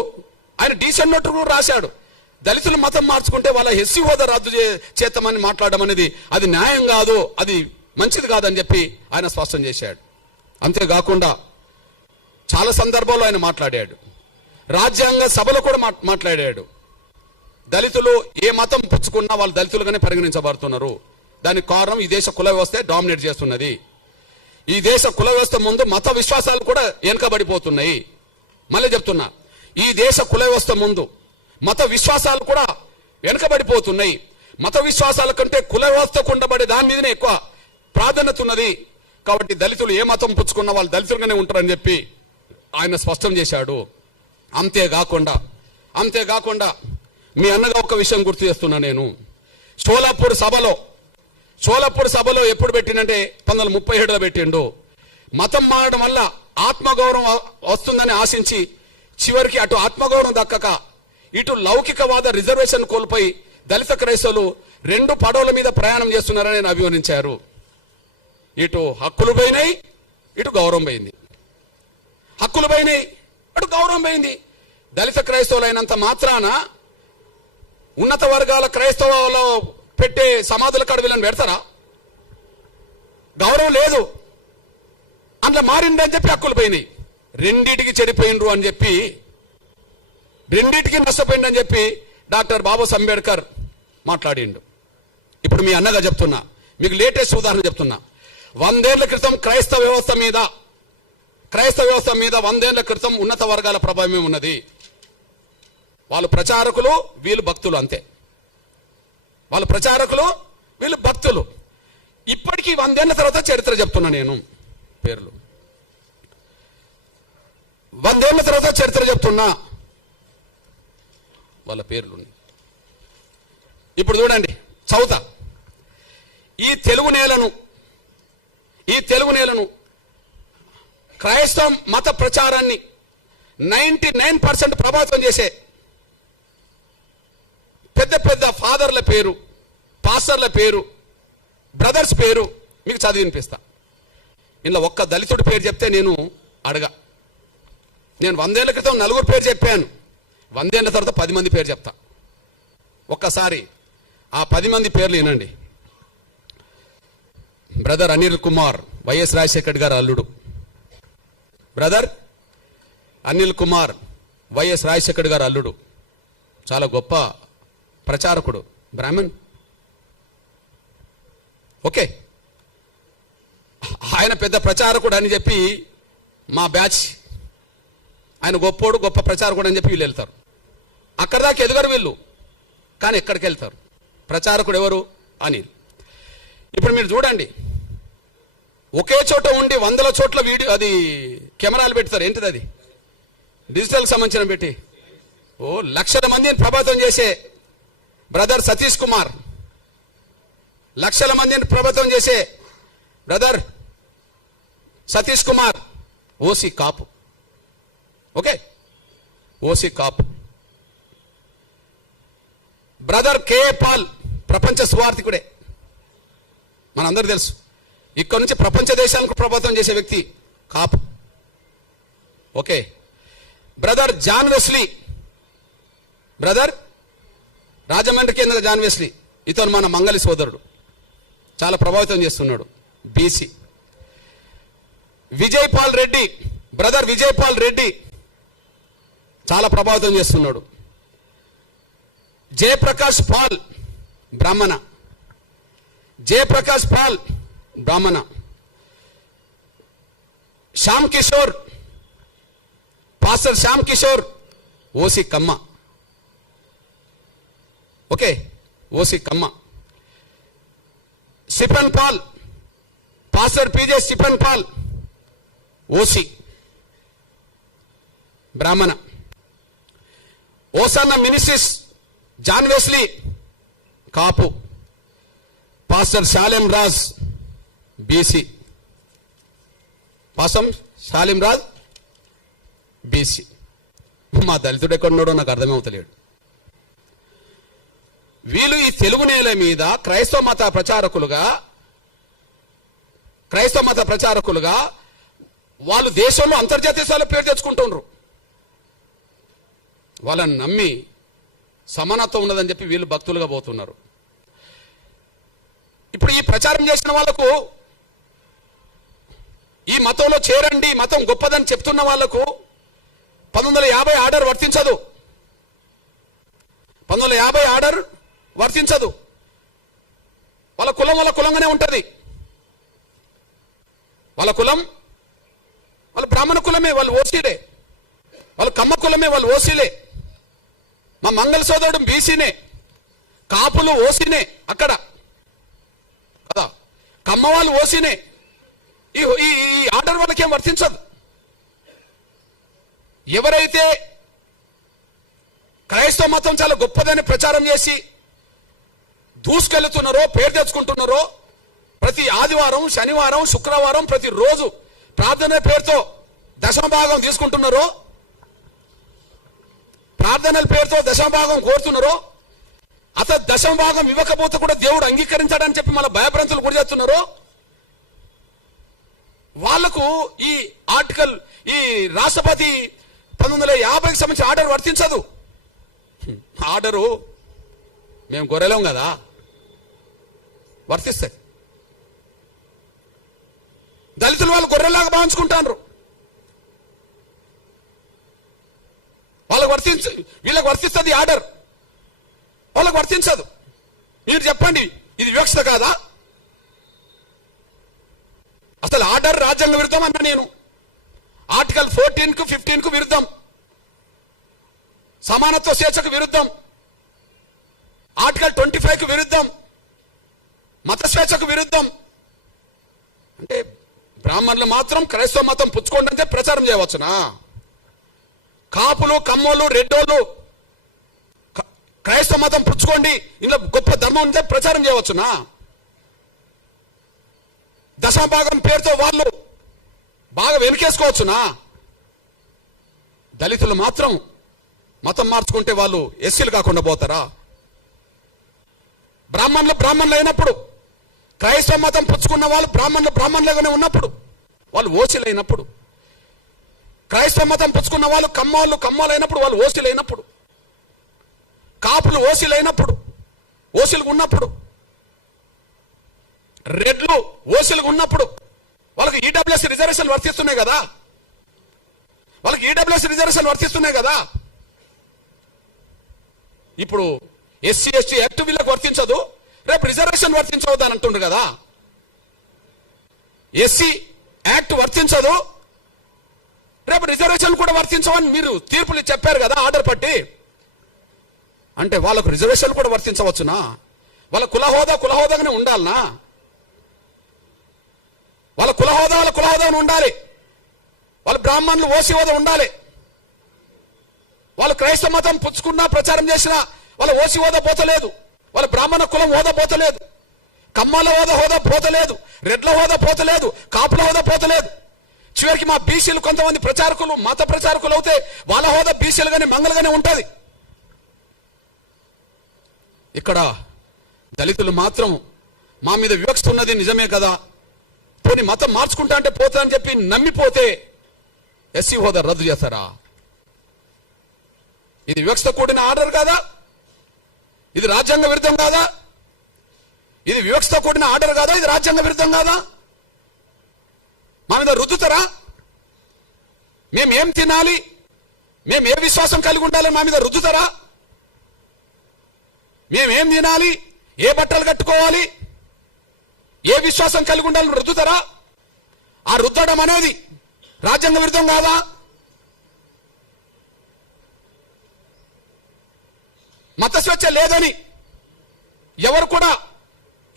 ఆయన డీసెంట్ నోట్ కూడా రాశాడు. దళితులు మతం మార్చుకుంటే వాళ్ళ ఎస్సీ హోదా రద్దు చేస్తామని మాట్లాడడం అనేది అది న్యాయం కాదు, అది మంచిది కాదని చెప్పి ఆయన స్పష్టం చేశాడు. అంతేకాకుండా చాలా సందర్భాల్లో ఆయన మాట్లాడాడు. రాజ్యాంగ సభలో కూడా మాట్లాడాడు. దళితులు ఏ మతం పుచ్చుకున్నా వాళ్ళు దళితులుగానే పరిగణించబడుతున్నారు. దానికి కారణం ఈ దేశ కుల వ్యవస్థ డామినేట్ చేస్తున్నది. ఈ దేశ కుల వ్యవస్థ ముందు మత విశ్వాసాలు కూడా వెనుకబడిపోతున్నాయి. మళ్ళీ చెప్తున్నా, ఈ దేశ కుల వ్యవస్థ ముందు మత విశ్వాసాలు కూడా వెనుకబడిపోతున్నాయి. మత విశ్వాసాల కంటే కుల వ్యవస్థకు ఉండబడే దాని మీదనే ఎక్కువ ప్రాధాన్యత ఉన్నది. కాబట్టి దళితులు ఏ మతం పుచ్చుకున్నా వాళ్ళు దళితులుగానే ఉంటారని చెప్పి ఆయన స్పష్టం చేశాడు. అంతేకాకుండా మీ అన్నగా ఒక విషయం గుర్తు చేస్తున్నా నేను. షోలాపూర్ సభలో ఎప్పుడు పెట్టినంటే 1937లో పెట్టిండు. మతం మారడం వల్ల ఆత్మగౌరవం వస్తుందని ఆశించి చివరికి అటు ఆత్మగౌరవం దక్కక ఇటు లౌకికవాద రిజర్వేషన్ కోల్పోయి దళిత క్రైస్తవులు 2 పడవల మీద ప్రయాణం చేస్తున్నారని నేను అభివర్ణించారు. ఇటు హక్కులు పోయినాయి, ఇటు గౌరవం పోయింది. హక్కులు పోయినాయి, అటు గౌరవం పోయింది. దళిత క్రైస్తవులైనంత మాత్రాన ఉన్నత వర్గాల క్రైస్తవులో పెట్టే సమాధుల కాడ వీళ్ళని పెడతారా? గౌరవం లేదు, అందులో మారిందని చెప్పి హక్కులు పోయినాయి. రెండిటికి చెడిపోయిండ్రు అని చెప్పి, రెండిటికి నష్టపోయిందని చెప్పి డాక్టర్ బాబాసాహెబ్ అంబేద్కర్ మాట్లాడిండు. ఇప్పుడు మీ అన్నగా చెప్తున్నా, మీకు లేటెస్ట్ ఉదాహరణ చెప్తున్నా. 100 ఏళ్ల క్రితం క్రైస్తవ వ్యవస్థ మీద 100 ఏళ్ల క్రితం ఉన్నత వర్గాల ప్రభావమే ఉన్నది. వాళ్ళు ప్రచారకులు, వీళ్ళు భక్తులు, అంతే. వాళ్ళు ప్రచారకులు, వీళ్ళు భక్తులు. ఇప్పటికీ 100 ఏళ్ల తర్వాత చరిత్ర చెప్తున్నా నేను. పేర్లు 100 ఏళ్ల తర్వాత చరిత్ర చెప్తున్నా, వాళ్ళ పేర్లు. ఇప్పుడు చూడండి, చౌత ఈ తెలుగు నేలను క్రైస్తవ మత ప్రచారాన్ని 99% ప్రభావితం చేసే పెద్ద ఫాదర్ల పేరు, పాస్టర్ల పేరు, బ్రదర్స్ పేరు మీకు చదివి వినిపిస్తా. ఇలా ఒక్క దళితుడి పేరు చెప్తే నేను 100 ఏళ్ల క్రితం 4 పేరు చెప్పాను. 100 ఏళ్ల తర్వాత 10 మంది పేరు చెప్తా. ఒక్కసారి ఆ 10 మంది పేర్లు వినండి. బ్రదర్ అనిల్ కుమార్, వైఎస్ రాజశేఖర్ గారు అల్లుడు. బ్రదర్ అనిల్ కుమార్, వైఎస్ రాజశేఖర్ గారు అల్లుడు. చాలా గొప్ప ప్రచారకుడు, బ్రాహ్మణ్. ఓకే, ఆయన పెద్ద ప్రచారకుడు అని చెప్పి మా బ్యాచ్, ఆయన గొప్ప ప్రచారకుడు అని చెప్పి వీళ్ళు వెళ్తారు. అక్కడ దాకా ఎదుగరు వీళ్ళు, కానీ ఎక్కడికి వెళ్తారు? ప్రచారకుడు ఎవరు? అనిల్. ఇప్పుడు మీరు చూడండి, ఒకే చోట ఉండి 100 చోట్ల వీడియో, అది కెమెరాలు పెడతారు. ఏంటిది అది? డిజిటల్ సంబంధించిన పెట్టి లక్షల మందిని ప్రభావితం చేసే బ్రదర్ సతీష్ కుమార్, లక్షల మందిని ప్రభావితం చేసే బ్రదర్ సతీష్ కుమార్ ఓసీ కాపు. ఓకే, ఓసీ కాపు. బ్రదర్ కేఏ పాల్ ప్రపంచ సువార్థికుడే, మనందరూ తెలుసు. ఇక్కడ నుంచి ప్రపంచ దేశాలకు ప్రభావితం చేసే వ్యక్తి, Kapu. Okay, brother John Wesley, brother రాజమండ్రికి చెందిన జాన్ వెస్లీ, ఇతను మన మంగళి సోదరుడు, చాలా ప్రభావితం చేస్తున్నాడు, BC. Vijay Paul Reddy, brother Vijay Paul Reddy చాలా ప్రభావితం చేస్తున్నాడు. Jayaprakash Paul Brahmana, Jayaprakash Paul Brahmana. Shyam Kishore, pastor Shyam Kishore OC Kamma. Okay, OC Kamma. Stephen Paul, pastor PJ Stephen Paul OC Brahmana. Hosanna ministries John Wesley Kapu. Pastor Shalem Raj BC, pastor Shalem Raj BC. మా దళితుడు ఎక్కడున్నాడో నాకు అర్థమవుతలేడు. వీళ్ళు ఈ తెలుగు నేల మీద క్రైస్తవ మత ప్రచారకులుగా వాళ్ళు దేశంలో అంతర్జాతీయ స్థాయిలో పేరు తెచ్చుకుంటున్నారు. వాళ్ళని నమ్మి సమానత్వం ఉన్నదని చెప్పి వీళ్ళు భక్తులుగా పోతున్నారు. ఇప్పుడు ఈ ప్రచారం చేసిన వాళ్లకు, ఈ మతంలో చేరండి, మతం గొప్పదని చెప్తున్న వాళ్లకు 1950 ఆర్డర్ వర్తించదు. 1950 ఆర్డర్ వర్తించదు. వాళ్ళ కులం వాళ్ళ కులంగానే ఉంటుంది. వాళ్ళ కులం వాళ్ళ బ్రాహ్మణ కులమే, వాళ్ళు ఓసీలే. వాళ్ళు కమ్మ కులమే, వాళ్ళు ఓసీలే. మా మంగళ సోదరుడు బీసీనే, కాపులు ఓసీనే అక్కడ కదా, కమ్మ వాళ్ళు ఓసీనే. ఈ ఆర్డర్ వాళ్ళకేం వర్తించదు. ఎవరైతే క్రైస్తవ మతం చాలా గొప్పదని ప్రచారం చేసి దూసుకెళ్తున్నారో, పేరు తెచ్చుకుంటున్నారో, ప్రతి ఆదివారం, శనివారం, శుక్రవారం ప్రతిరోజు ప్రార్థన పేరుతో దశమభాగం తీసుకుంటున్నారో, ప్రార్థనల పేరుతో దశమభాగం కోరుతున్నారో, అసలు దశమభాగం ఇవ్వకపోతే కూడా దేవుడు అంగీకరించాడని చెప్పి మళ్ళీ భయభ్రాంతులు గురి చేస్తున్నారో, వాళ్లకు ఈ ఆర్టికల్, ఈ రాష్ట్రపతి 1950కి సంబంధించిన ఆర్డర్ వర్తించదు. ఆర్డరు మేము గొర్రెలం కదా, వర్తిస్తాయి. దళితులు వాళ్ళు గొర్రెలాగా భావించుకుంటారు. వీళ్ళకి వర్తిస్తుంది ఆర్డర్, వాళ్ళకి వర్తించదు. మీరు చెప్పండి, ఇది వివక్షత కాదా? అసలు ఆర్డర్ రాజ్యాంగ విరుద్ధం అన్న నేను. ఆర్టికల్ 14కు 15కు విరుద్ధం, సమానత్వ స్వేచ్ఛకు విరుద్ధం, ఆర్టికల్ 25కు విరుద్ధం, మత స్వేచ్ఛకు విరుద్ధం. అంటే బ్రాహ్మణులు మాత్రం క్రైస్తవ మతం పుచ్చుకోండి అంటే ప్రచారం చేయవచ్చునా? కాపులు, కమ్మోళ్ళు, రెడ్డోళ్ళు క్రైస్తవ మతం పుచ్చుకోండి, ఇందులో గొప్ప ధర్మం ఉంటే ప్రచారం చేయవచ్చునా? దశమభాగం పేరుతో వాళ్ళు బాగా వెనుకేసుకోవచ్చునా? దళితులు మాత్రం మతం మార్చుకుంటే వాళ్ళు ఎస్సీలు కాకుండా పోతారా? బ్రాహ్మణులు అయినప్పుడు, క్రైస్తవ మతం పుచ్చుకున్న వాళ్ళు బ్రాహ్మణులుగానే ఉన్నప్పుడు, వాళ్ళు ఓసీలు అయినప్పుడు, క్రైస్తవ మతం పుచ్చుకున్న వాళ్ళు కమ్మోళ్ళు అయినప్పుడు, వాళ్ళు ఓసీలు అయినప్పుడు, కాపులు ఓసీలు అయినప్పుడు, ఓసీలుగా ఉన్నప్పుడు, రెడ్లు ఓసీలుగా ఉన్నప్పుడు వాళ్ళకి ఈడబ్ల్యూఎస్ రిజర్వేషన్ వర్తిస్తున్నాయి కదా, ఇప్పుడు ఎస్సీ ఎస్టీ యాక్ట్ వీళ్ళకి వర్తించదు, రేపు రిజర్వేషన్ వర్తించవద్దు అని అంటుండ్రు కదా. ఎస్సీ యాక్ట్ వర్తించదు, రేపు రిజర్వేషన్ కూడా వర్తించవని మీరు తీర్పులు చెప్పారు కదా ఆర్డర్ పట్టి. అంటే వాళ్ళకు రిజర్వేషన్ కూడా వర్తించవచ్చునా? వాళ్ళ కులహోదాగానే ఉండాలనా? వాళ్ళ కులహోదాగానే ఉండాలి. వాళ్ళ బ్రాహ్మణులు ఓసీ హోదా ఉండాలి. వాళ్ళు క్రైస్తవ మతం పుచ్చుకున్నా, ప్రచారం చేసినా వాళ్ళ ఓసీ హోదా పోతలేదు, వాళ్ళ బ్రాహ్మణ కులం హోదా పోతలేదు, కమ్మల హోదా పోతలేదు, రెడ్ల హోదా పోతలేదు, కాపుల హోదా పోతలేదు. చివరికి మా బీసీలు కొంతమంది ప్రచారకులు, మత ప్రచారకులు అవుతే వాళ్ళ హోదా బీసీలుగానే మంగళగానే ఉంటుంది. ఇక్కడ దళితులు మాత్రం మా మీద వివక్ష ఉన్నది నిజమే కదా, పోనీ మతం మార్చుకుంటా అంటే పోతా అని చెప్పి నమ్మిపోతే ఎస్సీ హోదా రద్దు చేస్తారా? ఇది వివక్ష కూడిన ఆర్డర్ కాదా? ఇది రాజ్యాంగ విరుద్ధం కాదా? ఇది వివక్షతో కూడిన ఆర్డర్ కాదా? ఇది రాజ్యాంగ విరుద్ధం కాదా? మా మీద రుద్దుతారా? మేమేం తినాలి, మేము ఏ విశ్వాసం కలిగి ఉండాలని మా మీద రుద్దుతారా? మేమేం తినాలి, ఏ బట్టలు కట్టుకోవాలి, ఏ విశ్వాసం కలిగి ఉండాలని రుద్దుతారా? ఆ రుద్దడం అనేది రాజ్యాంగ విరుద్ధం కాదా? మత స్వేచ్ఛ లేదని, ఎవరు కూడా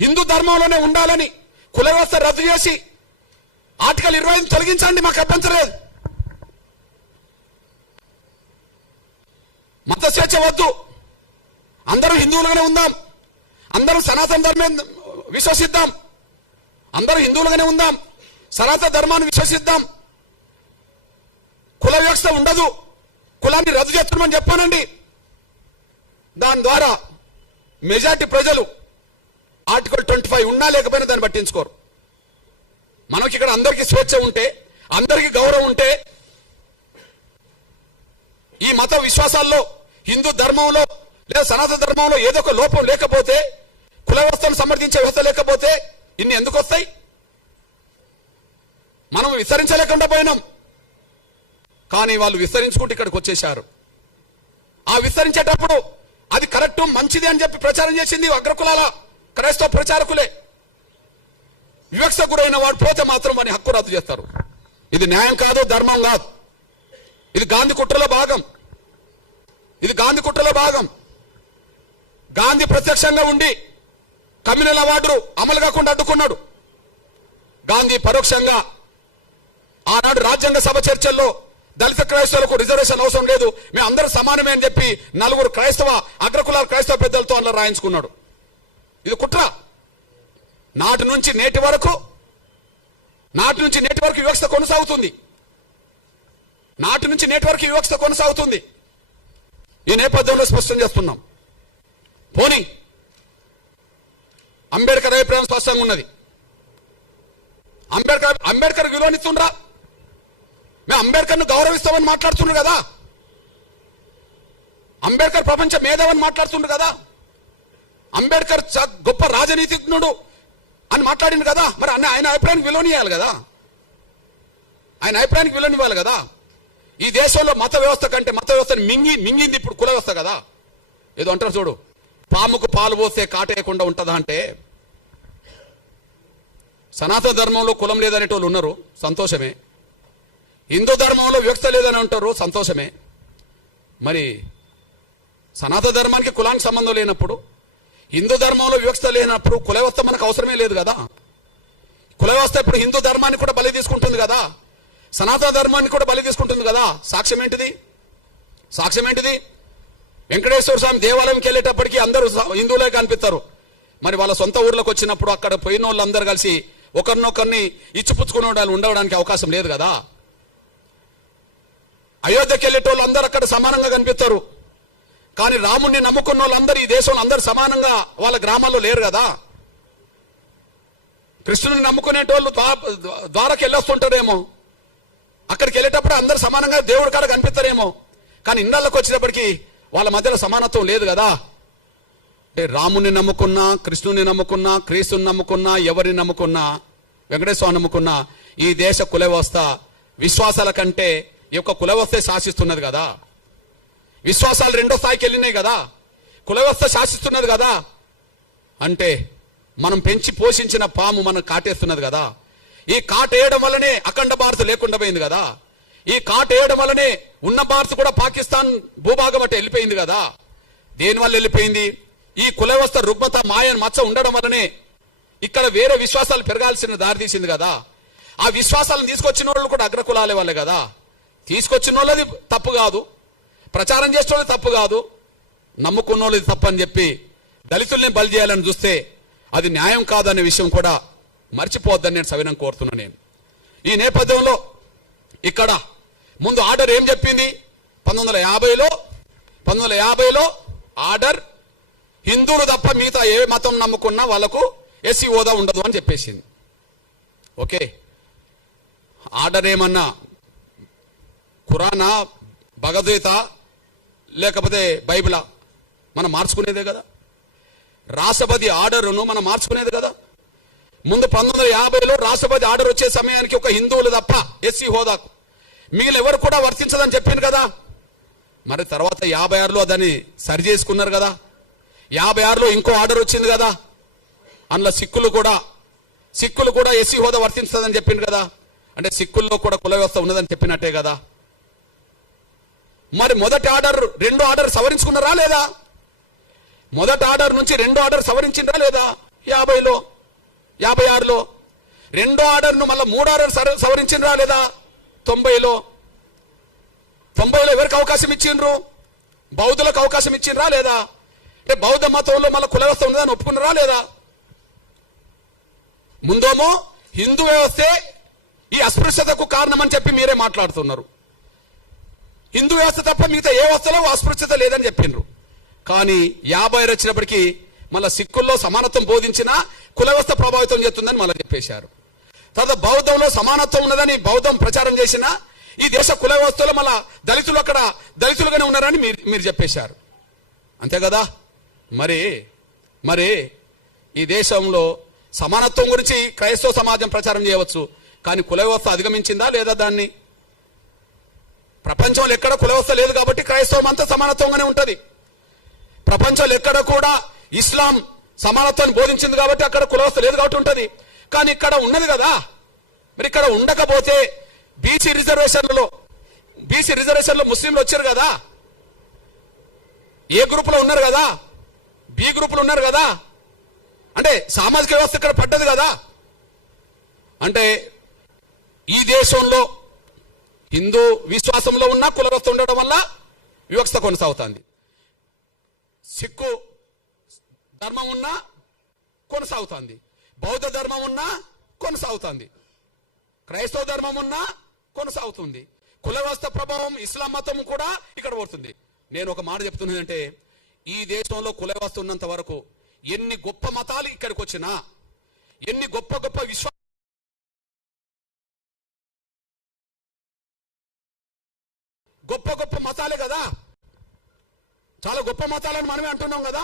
హిందూ ధర్మంలోనే ఉండాలని కుల వ్యవస్థ రద్దు చేసి ఆర్టికల్ 25 తొలగించండి, మాకు అభ్యంతరం లేదు. మత స్వేచ్ఛ వద్దు, అందరూ హిందువులుగానే ఉందాం, అందరూ సనాతన ధర్మం విశ్వసిద్దాం, అందరూ హిందువులుగానే ఉందాం, సనాతన ధర్మాన్ని విశ్వసిద్దాం. కుల వ్యవస్థ ఉండదు, కులాన్ని రద్దు చేస్తున్నామని చెప్పానండి. దాని ద్వారా మెజార్టీ ప్రజలు ఆర్టికల్ 25 ఉన్నా లేకపోయినా దాన్ని పట్టించుకోరు. మనకి ఇక్కడ అందరికీ స్వేచ్ఛ ఉంటే, అందరికీ గౌరవం ఉంటే, ఈ మత విశ్వాసాల్లో, హిందూ ధర్మంలో లేదా సనాతన ధర్మంలో ఏదో ఒక లోపం లేకపోతే, కుల వ్యవస్థను సమర్థించే వ్యవస్థ లేకపోతే ఇన్ని ఎందుకు వస్తాయి? మనం విస్తరించలేకుండా పోయినాం, కానీ వాళ్ళు విస్తరించుకుంటూ ఇక్కడికి వచ్చేశారు. ఆ విస్తరించేటప్పుడు అది కరెక్ట్ మంచిది అని చెప్పి ప్రచారం చేసింది అగ్రకులాల క్రైస్తవ ప్రచారకులే. వివక్ష గురైన వాడు పోతే మాత్రం వాని హక్కు రద్దు చేస్తారు. ఇది న్యాయం కాదు, ధర్మం కాదు. ఇది గాంధీ కుట్రలో భాగం. ఇది గాంధీ కుట్రలో భాగం. గాంధీ ప్రత్యక్షంగా ఉండి కమ్యూనల్ అవార్డు అమలు కాకుండా అడ్డుకున్నాడు. గాంధీ పరోక్షంగా ఆనాడు రాజ్యాంగ సభ చర్చల్లో దళిత క్రైస్తవులకు రిజర్వేషన్ అవసరం లేదు, మేము అందరూ సమానమే అని చెప్పి 4 క్రైస్తవ అగ్రకులాల క్రైస్తవ పెద్దలతో అందులో రాయించుకున్నాడు. ఇది కుట్ర. నాటి నుంచి నేటి వరకు వివక్ష కొనసాగుతుంది. నాటి నుంచి నేటి వరకు వివక్ష కొనసాగుతుంది. ఈ నేపథ్యంలో స్పష్టం చేస్తున్నాం. పోనీ అంబేద్కర్ అభిప్రాయం స్పష్టంగా ఉన్నది. అంబేద్కర్ విలువనిస్తుండ్రా? మేము అంబేద్కర్ను గౌరవిస్తామని మాట్లాడుతుండ్రు కదా. అంబేద్కర్ ప్రపంచ మేధావని మాట్లాడుతుండ్రు కదా. అంబేద్కర్ గొప్ప రాజనీతిజ్ఞుడు అని మాట్లాడింది కదా. మరి ఆయన అభిప్రాయానికి విలువనియాలి కదా. ఆయన అభిప్రాయానికి విలువనివ్వాలి కదా. ఈ దేశంలో మత వ్యవస్థ కంటే మత వ్యవస్థను మింగింది ఇప్పుడు కుల వ్యవస్థ కదా. ఏదో అంటారు చూడు, పాముకు పాలు పోస్తే కాటేయకుండా ఉంటుందా అంటే, సనాతన ధర్మంలో కులం లేదనేటోళ్ళు ఉన్నారు, సంతోషమే. హిందూ ధర్మంలో వివక్ష లేదని అంటారు, సంతోషమే. మరి సనాతన ధర్మానికి కులానికి సంబంధం లేనప్పుడు, హిందూ ధర్మంలో వివక్ష లేనప్పుడు కుల వ్యవస్థ మనకు అవసరమే లేదు కదా. కుల వ్యవస్థ ఇప్పుడు హిందూ ధర్మాన్ని కూడా బలి తీసుకుంటుంది కదా, సనాతన ధర్మాన్ని కూడా బలి తీసుకుంటుంది కదా. సాక్ష్యం ఏంటిది? వెంకటేశ్వర స్వామి దేవాలయంకి వెళ్ళేటప్పటికీ అందరూ హిందువులే కనిపిస్తారు. మరి వాళ్ళ సొంత ఊర్లోకి వచ్చినప్పుడు అక్కడ పోయిన వాళ్ళందరూ కలిసి ఒకరినొకరిని ఇచ్చిపుచ్చుకుని ఉండడానికి అవకాశం లేదు కదా. అయోధ్యకి వెళ్ళేటోళ్ళు అందరూ అక్కడ సమానంగా కనిపిస్తారు. కానీ రాముణ్ణి నమ్ముకున్న వాళ్ళందరూ ఈ దేశంలో అందరూ సమానంగా వాళ్ళ గ్రామాల్లో లేరు కదా. కృష్ణుని నమ్ముకునేటోళ్ళు ద్వారాకి వెళ్ళొస్తుంటారేమో, అక్కడికి వెళ్ళేటప్పుడు అందరూ సమానంగా దేవుడి కాడ కనిపిస్తారేమో. కానీ ఇళ్ళకి వచ్చినప్పటికీ వాళ్ళ మధ్యలో సమానత్వం లేదు కదా. అంటే రాముని నమ్ముకున్నా, కృష్ణుని నమ్ముకున్నా, క్రీస్తుని నమ్ముకున్నా, ఎవరిని నమ్ముకున్నా, వెంకటేశ్వర నమ్ముకున్నా, ఈ దేశ కుల వ్యవస్థ విశ్వాసాల కంటే ఈ యొక్క కుల వ్యవస్థే శాసిస్తున్నది కదా. విశ్వాసాలు 2వ స్థాయికి వెళ్ళినాయి కదా, కుల వ్యవస్థ శాసిస్తున్నది కదా. అంటే మనం పెంచి పోషించిన పాము మనం కాటేస్తున్నది కదా. ఈ కాటేయడం వల్లనే అఖండ భారత్ లేకుండా పోయింది కదా. ఈ కాటేయడం వల్లనే ఉన్న భారత్ కూడా పాకిస్తాన్ భూభాగం అంటే వెళ్ళిపోయింది కదా. దేనివల్ల వెళ్ళిపోయింది? ఈ కుల వ్యవస్థ రుగ్మత మాయన్ మచ్చ ఉండడం వల్లనే ఇక్కడ వేరే విశ్వాసాలు పెరగాల్సిన దారి తీసింది కదా. ఆ విశ్వాసాలను తీసుకొచ్చిన వాళ్ళు కూడా అగ్రకులాలే వాళ్ళే కదా. తీసుకొచ్చిన వాళ్ళది తప్పు కాదు, ప్రచారం చేసిన వాళ్ళది తప్పు కాదు, నమ్ముకున్న వాళ్ళది తప్పు అని చెప్పి దళితుల్ని బలి చేయాలని చూస్తే అది న్యాయం కాదనే విషయం కూడా మర్చిపోవద్దని నేను సవినం కోరుతున్నాను. నేను ఈ నేపథ్యంలో ఇక్కడ ముందు ఆర్డర్ ఏం చెప్పింది? 1950లో ఆర్డర్ హిందువులు తప్ప మిగతా ఏ మతం నమ్ముకున్నా వాళ్లకు ఎస్సీ హోదా ఉండదు అని చెప్పేసింది. ఓకే, ఆర్డర్ ఏమన్నా ఖురానా, భగవద్గీత లేకపోతే బైబిలా మనం మార్చుకునేదే కదా. రాష్ట్రపతి ఆర్డర్ను మనం మార్చుకునేది కదా. ముందు 1950లో రాష్ట్రపతి ఆర్డర్ వచ్చే సమయానికి ఒక హిందువులు తప్ప ఎస్సీ హోదాకు మిగిలిన ఎవరు కూడా వర్తించదని చెప్పింది కదా. మరి తర్వాత 56లో దాన్ని సరి చేసుకున్నారు కదా. 56లో ఇంకో ఆర్డర్ వచ్చింది కదా. అందులో సిక్కులు కూడా ఎస్సీ హోదా వర్తించదని చెప్పింది కదా. అంటే సిక్కుల్లో కూడా కుల వ్యవస్థ ఉన్నదని చెప్పినట్టే కదా. మరి మొదటి ఆర్డర్ 2వ ఆర్డర్ సవరించుకున్నారా లేదా? మొదటి ఆర్డర్ నుంచి 2వ ఆర్డర్ సవరించిందా లేదా? 50లో 56లో 2వ ఆర్డర్ను మళ్ళీ 3వ ఆర్డర్ సవరించిండ్రా లేదా? 90లో ఎవరికి అవకాశం ఇచ్చిండ్రు? బౌద్ధులకు అవకాశం ఇచ్చిండ్రా లేదా? అంటే బౌద్ధ మతంలో మళ్ళీ కుల వ్యవస్థ ఉన్నదని ఒప్పుకున్నారా లేదా? ముందేమో హిందూ వ్యవస్థే ఈ అస్పృశ్యతకు కారణమని చెప్పి మీరే మాట్లాడుతున్నారు. హిందూ వ్యవస్థ తప్ప మిగతా ఏ వ్యవస్థలో అస్పృశ్యత లేదని చెప్పిండ్రు. కానీ 50 వచ్చినప్పటికీ మళ్ళీ సిక్కుల్లో సమానత్వం బోధించినా కుల వ్యవస్థ ప్రభావితం చేస్తుందని మళ్ళీ చెప్పేశారు. తర్వాత బౌద్ధంలో సమానత్వం ఉన్నదని బౌద్ధం ప్రచారం చేసినా ఈ దేశ కుల వ్యవస్థలో మళ్ళా దళితులు అక్కడ దళితులుగానే ఉన్నారని మీరు చెప్పేశారు. అంతే కదా. మరి ఈ దేశంలో సమానత్వం గురించి క్రైస్తవ సమాజం ప్రచారం చేయవచ్చు, కానీ కుల వ్యవస్థ అధిగమించిందా లేదా? దాన్ని ప్రపంచంలో ఎక్కడ కుల వ్యవస్థ లేదు కాబట్టి క్రైస్తవం అంతా సమానత్వంగానే ఉంటది. ప్రపంచంలో ఎక్కడ కూడా ఇస్లాం సమానత్వాన్ని బోధించింది కాబట్టి అక్కడ కుల వ్యవస్థ లేదు కాబట్టి ఉంటది. కానీ ఇక్కడ ఉన్నది కదా. మరి ఇక్కడ ఉండకపోతే బీసీ రిజర్వేషన్లో ముస్లింలు వచ్చారు కదా, ఏ గ్రూపులో ఉన్నారు కదా, బి గ్రూపులు ఉన్నారు కదా, అంటే సామాజిక వ్యవస్థ ఇక్కడ పడ్డది కదా. అంటే ఈ దేశంలో హిందూ విశ్వాసంలో ఉన్న కుల వ్యవస్థ ఉండడం వల్ల వివక్ష కొనసాగుతుంది. సిక్కు ధర్మం ఉన్నా కొనసాగుతుంది, బౌద్ధ ధర్మం ఉన్నా కొనసాగుతుంది, క్రైస్తవ ధర్మం ఉన్నా కొనసాగుతుంది. కుల వ్యవస్థ ప్రభావం ఇస్లాం మతం కూడా ఇక్కడ పడుతుంది. నేను ఒక మాట చెప్తున్నదంటే, ఈ దేశంలో కుల వ్యవస్థ ఉన్నంత వరకు ఎన్ని గొప్ప మతాలు ఇక్కడికి వచ్చినా, ఎన్ని గొప్ప గొప్ప గొప్ప మతాలే కదా, చాలా గొప్ప మతాలని మనమే అంటున్నాం కదా.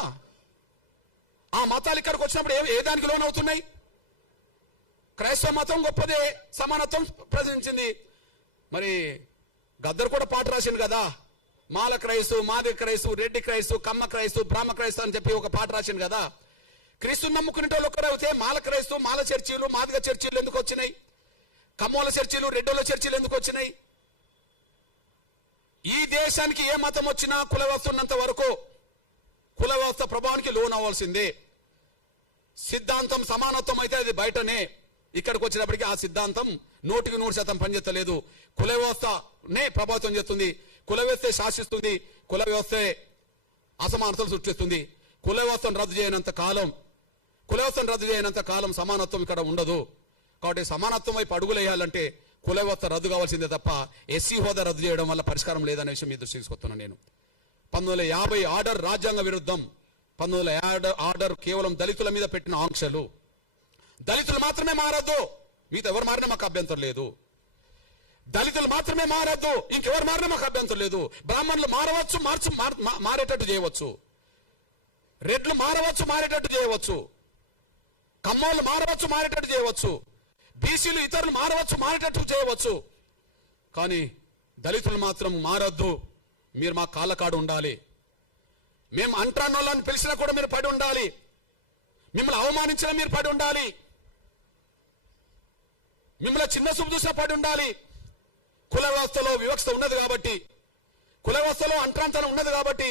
ఆ మతాలు ఇక్కడికి వచ్చినప్పుడు ఏ దానికి లోన్ అవుతున్నాయి? క్రైస్తవ మతం గొప్పదే, సమానత్వం ప్రదర్శించింది. మరి గద్దరు కూడా పాట రాసింది కదా, మాల క్రైస్తు, మాది క్రైస్తు, రెడ్డి క్రైస్తు, కమ్మ క్రైస్తు, బ్రాహ్మ క్రైస్తు అని చెప్పి ఒక పాట రాసింది కదా. క్రీస్తుని నమ్ముకునే వాళ్ళు ఒక్కరైతే మాల క్రైస్తు, మాల చర్చీలు, మాదిగ చర్చీలు ఎందుకు వచ్చినాయి? కమ్మోల చర్చీలు, రెడ్డోల చర్చీలు ఎందుకు వచ్చినాయి? ఈ దేశానికి ఏ మతం వచ్చినా కుల వ్యవస్థ ఉన్నంత వరకు కుల వ్యవస్థ ప్రభావానికి లోన్ అవ్వాల్సిందే. సిద్ధాంతం సమానత్వం అయితే అది బయటనే, ఇక్కడికి వచ్చినప్పటికీ ఆ సిద్ధాంతం 100% పనిచేస్తలేదు. కుల వ్యవస్థనే ప్రభావితం చేస్తుంది, కుల వ్యవస్థ శాసిస్తుంది, కుల వ్యవస్థ అసమానతలు సృష్టిస్తుంది. కుల వ్యవస్థను రద్దు చేయనంత కాలం సమానత్వం ఇక్కడ ఉండదు. కాబట్టి సమానత్వం వైపు అడుగులు వేయాలంటే కుల వ్యవస్థ రద్దు కావాల్సిందే తప్ప ఎస్సీ హోదా రద్దు చేయడం వల్ల పరిష్కారం లేదనే విషయం మీ దృష్టికి తీసుకొస్తున్నాను. నేను 1950 ఆర్డర్ రాజ్యాంగ విరుద్ధం. 1950 ఆర్డర్ కేవలం దళితుల మీద పెట్టిన ఆంక్షలు. దళితులు మాత్రమే మారద్దు, మీతో ఎవరు మారినా మాకు అభ్యంతరం లేదు. దళితులు మాత్రమే మారద్దు, ఇంకెవరు మారినా మాకు అభ్యంతరం లేదు. బ్రాహ్మణులు మారవచ్చు, మారేటట్టు చేయవచ్చు. రెడ్లు మారవచ్చు, మారేటట్టు చేయవచ్చు. కమ్మోళ్ళు మారవచ్చు, మారేటట్టు చేయవచ్చు. బీసీలు ఇతరులు మారవచ్చు, మారేటట్టు చేయవచ్చు. కానీ దళితులు మాత్రం మారద్దు. మీరు మా కాళ్ళ కాడు ఉండాలి. మేము అంట్రాన్నోళ్ళని పిలిచినా కూడా మీరు పడి ఉండాలి. మిమ్మల్ని అవమానించినా మీరు పడి ఉండాలి. మిమ్మల్ని చిన్న చూపు చూసినా పడి ఉండాలి. కుల వ్యవస్థలో వివక్ష ఉన్నది కాబట్టి, కుల వ్యవస్థలో అంట్రాంతరం ఉన్నది కాబట్టి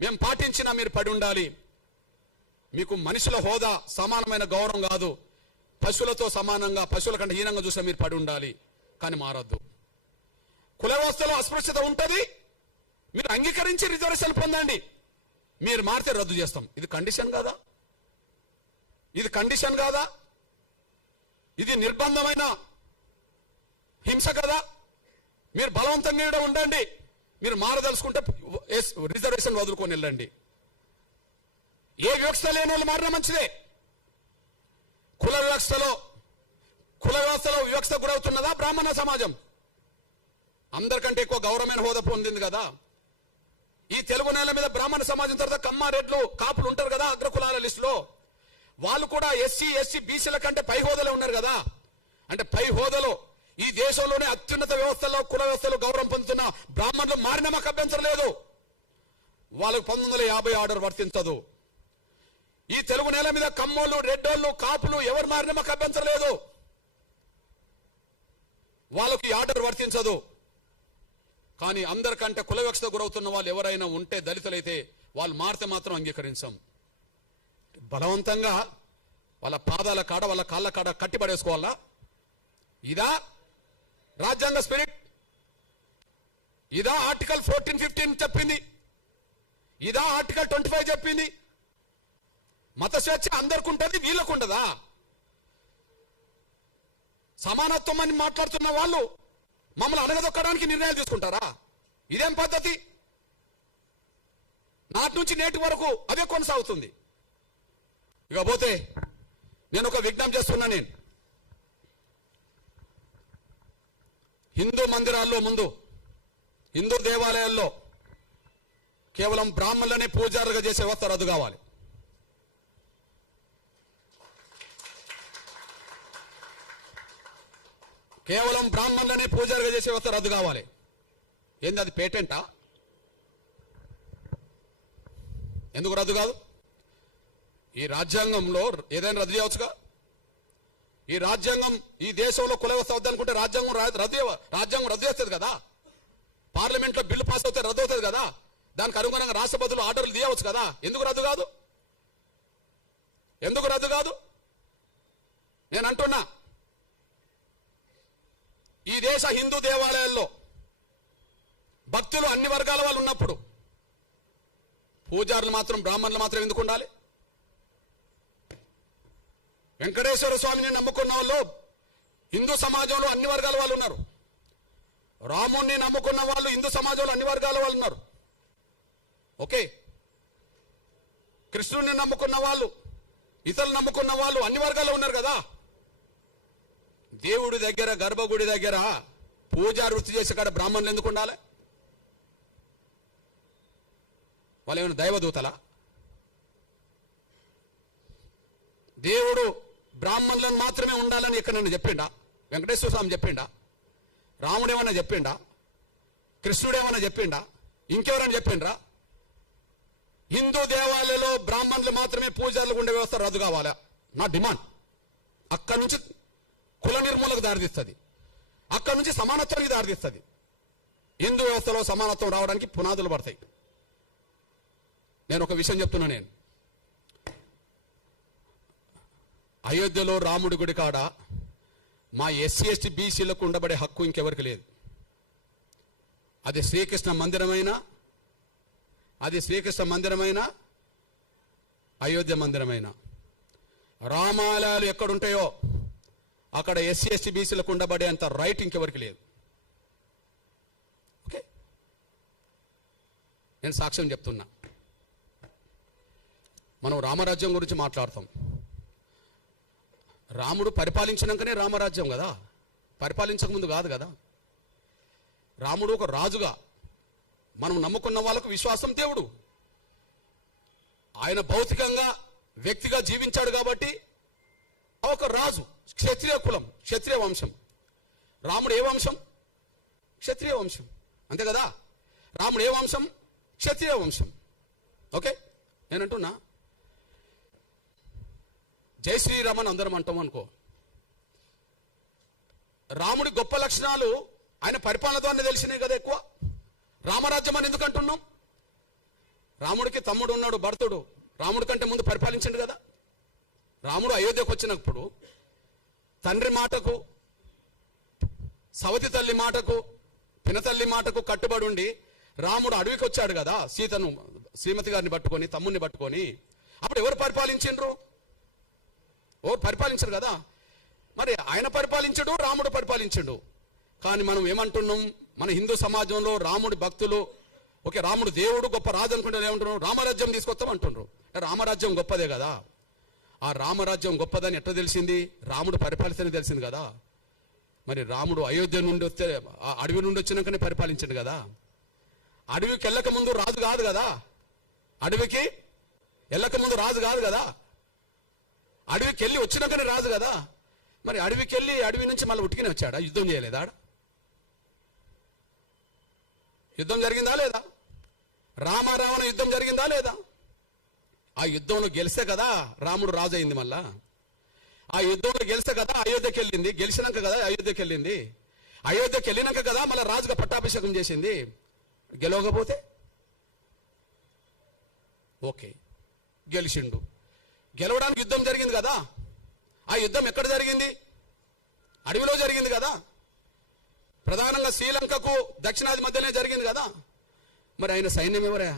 మేము పాటించినా మీరు పడి ఉండాలి. మీకు మనుషుల హోదా సమానమైన గౌరవం కాదు, పశువులతో సమానంగా, పశువుల కంటే హీనంగా చూసినా మీరు పడి ఉండాలి. కానీ మారద్దు. కుల వ్యవస్థలో అస్పృశ్యత ఉంటుంది, మీరు అంగీకరించి రిజర్వేషన్ పొందండి. మీరు మారితే రద్దు చేస్తాం. ఇది కండిషన్ కాదా? ఇది నిర్బంధమైన హింస కదా? మీరు బలవంతంగా ఉండండి. మీరు మారదలుచుకుంటే రిజర్వేషన్ వదులుకొని వెళ్ళండి. ఏ వివక్ష లేని వాళ్ళు మారినా మంచిదే. కుల వ్యవస్థలో వివక్ష గురవుతున్నదా బ్రాహ్మణ సమాజం? అందరికంటే ఎక్కువ గౌరవమైన హోదా పొందింది కదా. ఈ తెలుగు నేల మీద బ్రాహ్మణ సమాజం తర్వాత కమ్మ, రెడ్లు, కాపులు ఉంటారు కదా అగ్రకులాల లిస్టులో. వాళ్ళు కూడా ఎస్సీ, బీసీల కంటే పై హోదాలో ఉన్నారు కదా. అంటే పై హోదాలో ఈ దేశంలోనే అత్యున్నత వ్యవస్థలో, కుల వ్యవస్థలో గౌరవం పొందుతున్న బ్రాహ్మణులు మారిన మాకు అభ్యంతరం లేదు. వాళ్ళకు 1950 ఆర్డర్ వర్తించదు. ఈ తెలుగు నేల మీద కమ్మోళ్ళు, రెడ్డోళ్ళు, కాపులు ఎవరు మారిన మాకు అభ్యంతరం లేదు. వాళ్ళకి ఆర్డర్ వర్తించదు. కానీ అందరికంటే కుల వివక్షత గురవుతున్న వాళ్ళు ఎవరైనా ఉంటే, దళితులైతే వాళ్ళు మారితే మాత్రం అంగీకరించాం. బలవంతంగా వాళ్ళ పాదాల కాడ, వాళ్ళ కాళ్ళ కాడ కట్టిపడేసుకోవాలా? ఇదా రాజ్యాంగ స్పిరిట్? ఇదా ఆర్టికల్ 14, 15 చెప్పింది? ఇదా ఆర్టికల్ 25 చెప్పింది? మత స్వేచ్ఛ అందరికి ఉంటుంది, వీళ్ళకు ఉండదా? సమానత్వం అని మాట్లాడుతున్న వాళ్ళు మమ్మల్ని అనగదొక్కడానికి నిర్ణయాలు తీసుకుంటారా? ఇదేం పద్ధతి? నాటి నుంచి నేటి వరకు అదే కొనసాగుతుంది. ఇకపోతే నేను ఒక విజ్ఞప్తి చేస్తున్నా. నేను హిందూ మందిరాల్లో ముందు హిందూ దేవాలయాల్లో కేవలం బ్రాహ్మణులనే పూజారులుగా చేసే వ్యవస్థ రద్దు కావాలి. కేవలం బ్రాహ్మణులనే పూజారులుగా చేసే వ్యవస్థ రద్దు కావాలి. ఏంది అది పేటెంటా? ఎందుకు రద్దు కాదు? ఈ రాజ్యాంగంలో ఏదైనా రద్దు చేయవచ్చుగా. ఈ రాజ్యాంగం ఈ దేశంలో కుల వ్యవస్థ వద్దనుకుంటే రాజ్యాంగం రద్దు చేస్తుంది కదా. పార్లమెంట్లో బిల్లు పాస్ అవుతే రద్దు అవుతుంది కదా. దానికి అనుగుణంగా రాష్ట్రపతులు ఆర్డర్లు తీయవచ్చు కదా. ఎందుకు రద్దు కాదు? ఎందుకు రద్దు కాదు? నేను అంటున్నా, ఈ దేశ హిందూ దేవాలయాల్లో భక్తులు అన్ని వర్గాల వాళ్ళు ఉన్నప్పుడు పూజారులు మాత్రం బ్రాహ్మణులు మాత్రం ఎందుకు ఉండాలి? వెంకటేశ్వర స్వామిని నమ్ముకున్న వాళ్ళు హిందూ సమాజంలో అన్ని వర్గాల వాళ్ళు ఉన్నారు. రాముణ్ణి నమ్ముకున్న వాళ్ళు హిందూ సమాజంలో అన్ని వర్గాల వాళ్ళు ఉన్నారు. ఓకే, కృష్ణుడిని నమ్ముకున్న వాళ్ళు, ఇతరులు నమ్ముకున్న వాళ్ళు అన్ని వర్గాల్లో ఉన్నారు కదా. దేవుడి దగ్గర గర్భగుడి దగ్గర పూజా వృత్తి చేసే కాడ బ్రాహ్మణులు ఎందుకు ఉండాలి? వాళ్ళు ఏమైనా దైవదూతలా? దేవుడు బ్రాహ్మణులను మాత్రమే ఉండాలని ఇక్కడ నన్ను చెప్పిండా? వెంకటేశ్వర స్వామి చెప్పిండా? రాముడు ఏమన్నా చెప్పిండా? కృష్ణుడు ఏమన్నా చెప్పిండా? ఇంకెవరైనా చెప్పిండ్రా? హిందూ దేవాలయంలో బ్రాహ్మణులు మాత్రమే పూజారులు ఉండే వ్యవస్థ రద్దు కావాలా నా డిమాండ్. అక్కడి నుంచి కుల నిర్మూలకు దారితీస్తుంది, అక్కడి నుంచి సమానత్వానికి దారితీస్తుంది. హిందూ వ్యవస్థలో సమానత్వం రావడానికి పునాదులు పడతాయి. నేను ఒక విషయం చెప్తున్నా. నేను అయోధ్యలో రాముడి గుడి కాడ మా ఎస్సీ ఎస్టీ బీసీలకు ఉండబడే హక్కు ఇంకెవరికి లేదు. అది శ్రీకృష్ణ మందిరమైన అయోధ్య మందిరమైన రామాలయాలు ఎక్కడుంటాయో అక్కడ ఎస్సీ ఎస్టీ బీసీలకు ఉండబడే అంత రైట్ ఇంకెవరికి లేదు. ఓకే, నేను సాక్ష్యం చెప్తున్నా. మనం రామరాజ్యం గురించి మాట్లాడతాం. రాముడు పరిపాలించినాకనే రామరాజ్యం కదా, పరిపాలించక ముందు కాదు కదా. రాముడు ఒక రాజుగా మనం నమ్ముకున్న వాళ్ళకు విశ్వాసం దేవుడు. ఆయన భౌతికంగా వ్యక్తిగా జీవించాడు కాబట్టి ఒక రాజు, క్షత్రియ కులం, క్షత్రియ వంశం. రాముడు ఏ వంశం? క్షత్రియ వంశం, అంతే కదా. రాముడు ఏ వంశం? క్షత్రియ వంశం. ఓకే, నేనంటున్నా జై శ్రీరామ్ అని అందరం అంటాం అనుకో. రాముడి గొప్ప లక్షణాలు ఆయన పరిపాలనతోనే తెలిసినాయి కదా ఎక్కువ. రామరాజ్యం అని ఎందుకు అంటున్నాం? రాముడికి తమ్ముడు ఉన్నాడు, భరతుడు. రాముడి కంటే ముందు పరిపాలించండు కదా. రాముడు అయోధ్యకు వచ్చినప్పుడు తండ్రి మాటకు, సవతి తల్లి మాటకు, పినతల్లి మాటకు కట్టుబడి ఉండి రాముడు అడవికి వచ్చాడు కదా. సీతను, శ్రీమతి గారిని పట్టుకొని, తమ్ముడిని పట్టుకొని. అప్పుడు ఎవరు పరిపాలించిండ్రు? ఎవరు పరిపాలించరు కదా. మరి ఆయన పరిపాలించడు, రాముడు పరిపాలించడు. కానీ మనం ఏమంటున్నాం? మన హిందూ సమాజంలో రాముడి భక్తులు, ఓకే రాముడు దేవుడు గొప్ప రాజు అనుకుంటే ఏమంటున్నారు? రామరాజ్యం తీసుకొస్తాం అంటున్నారు. రామరాజ్యం గొప్పదే కదా. ఆ రామరాజ్యం గొప్పదని ఎట్లా తెలిసింది? రాముడు పరిపాలిస్తేనే తెలిసింది కదా. మరి రాముడు అయోధ్య నుండి వస్తే, అడవి నుండి వచ్చినాకనే పరిపాలించండు కదా. అడవికి వెళ్ళక ముందు రాజు కాదు కదా. అడవికి వెళ్ళక ముందు రాజు కాదు కదా. అడవికి వెళ్ళి వచ్చినాకనే రాజు కదా. మరి అడవికి వెళ్ళి అడవి నుంచి మళ్ళీ ఉట్టికినే వచ్చాడా? యుద్ధం చేయలేదా? యుద్ధం జరిగిందా లేదా? రామారావణ యుద్ధం జరిగిందా లేదా? ఆ యుద్ధంలో గెలిస్తే కదా రాముడు రాజు అయింది. మళ్ళా ఆ యుద్ధంలో గెలిస్తే కదా అయోధ్యకి వెళ్ళింది. గెలిచినాక కదా అయోధ్యకి వెళ్ళింది. అయోధ్యకి వెళ్ళినాక కదా మళ్ళీ రాజుగా పట్టాభిషేకం చేసింది. గెలవకపోతే ఓకే గెలిచిండు. గెలవడానికి యుద్ధం జరిగింది కదా. ఆ యుద్ధం ఎక్కడ జరిగింది? అడవిలో జరిగింది కదా. ప్రధానంగా శ్రీలంకకు దక్షిణాది మధ్యనే జరిగింది కదా. మరి ఆయన సైన్యం ఎవరా?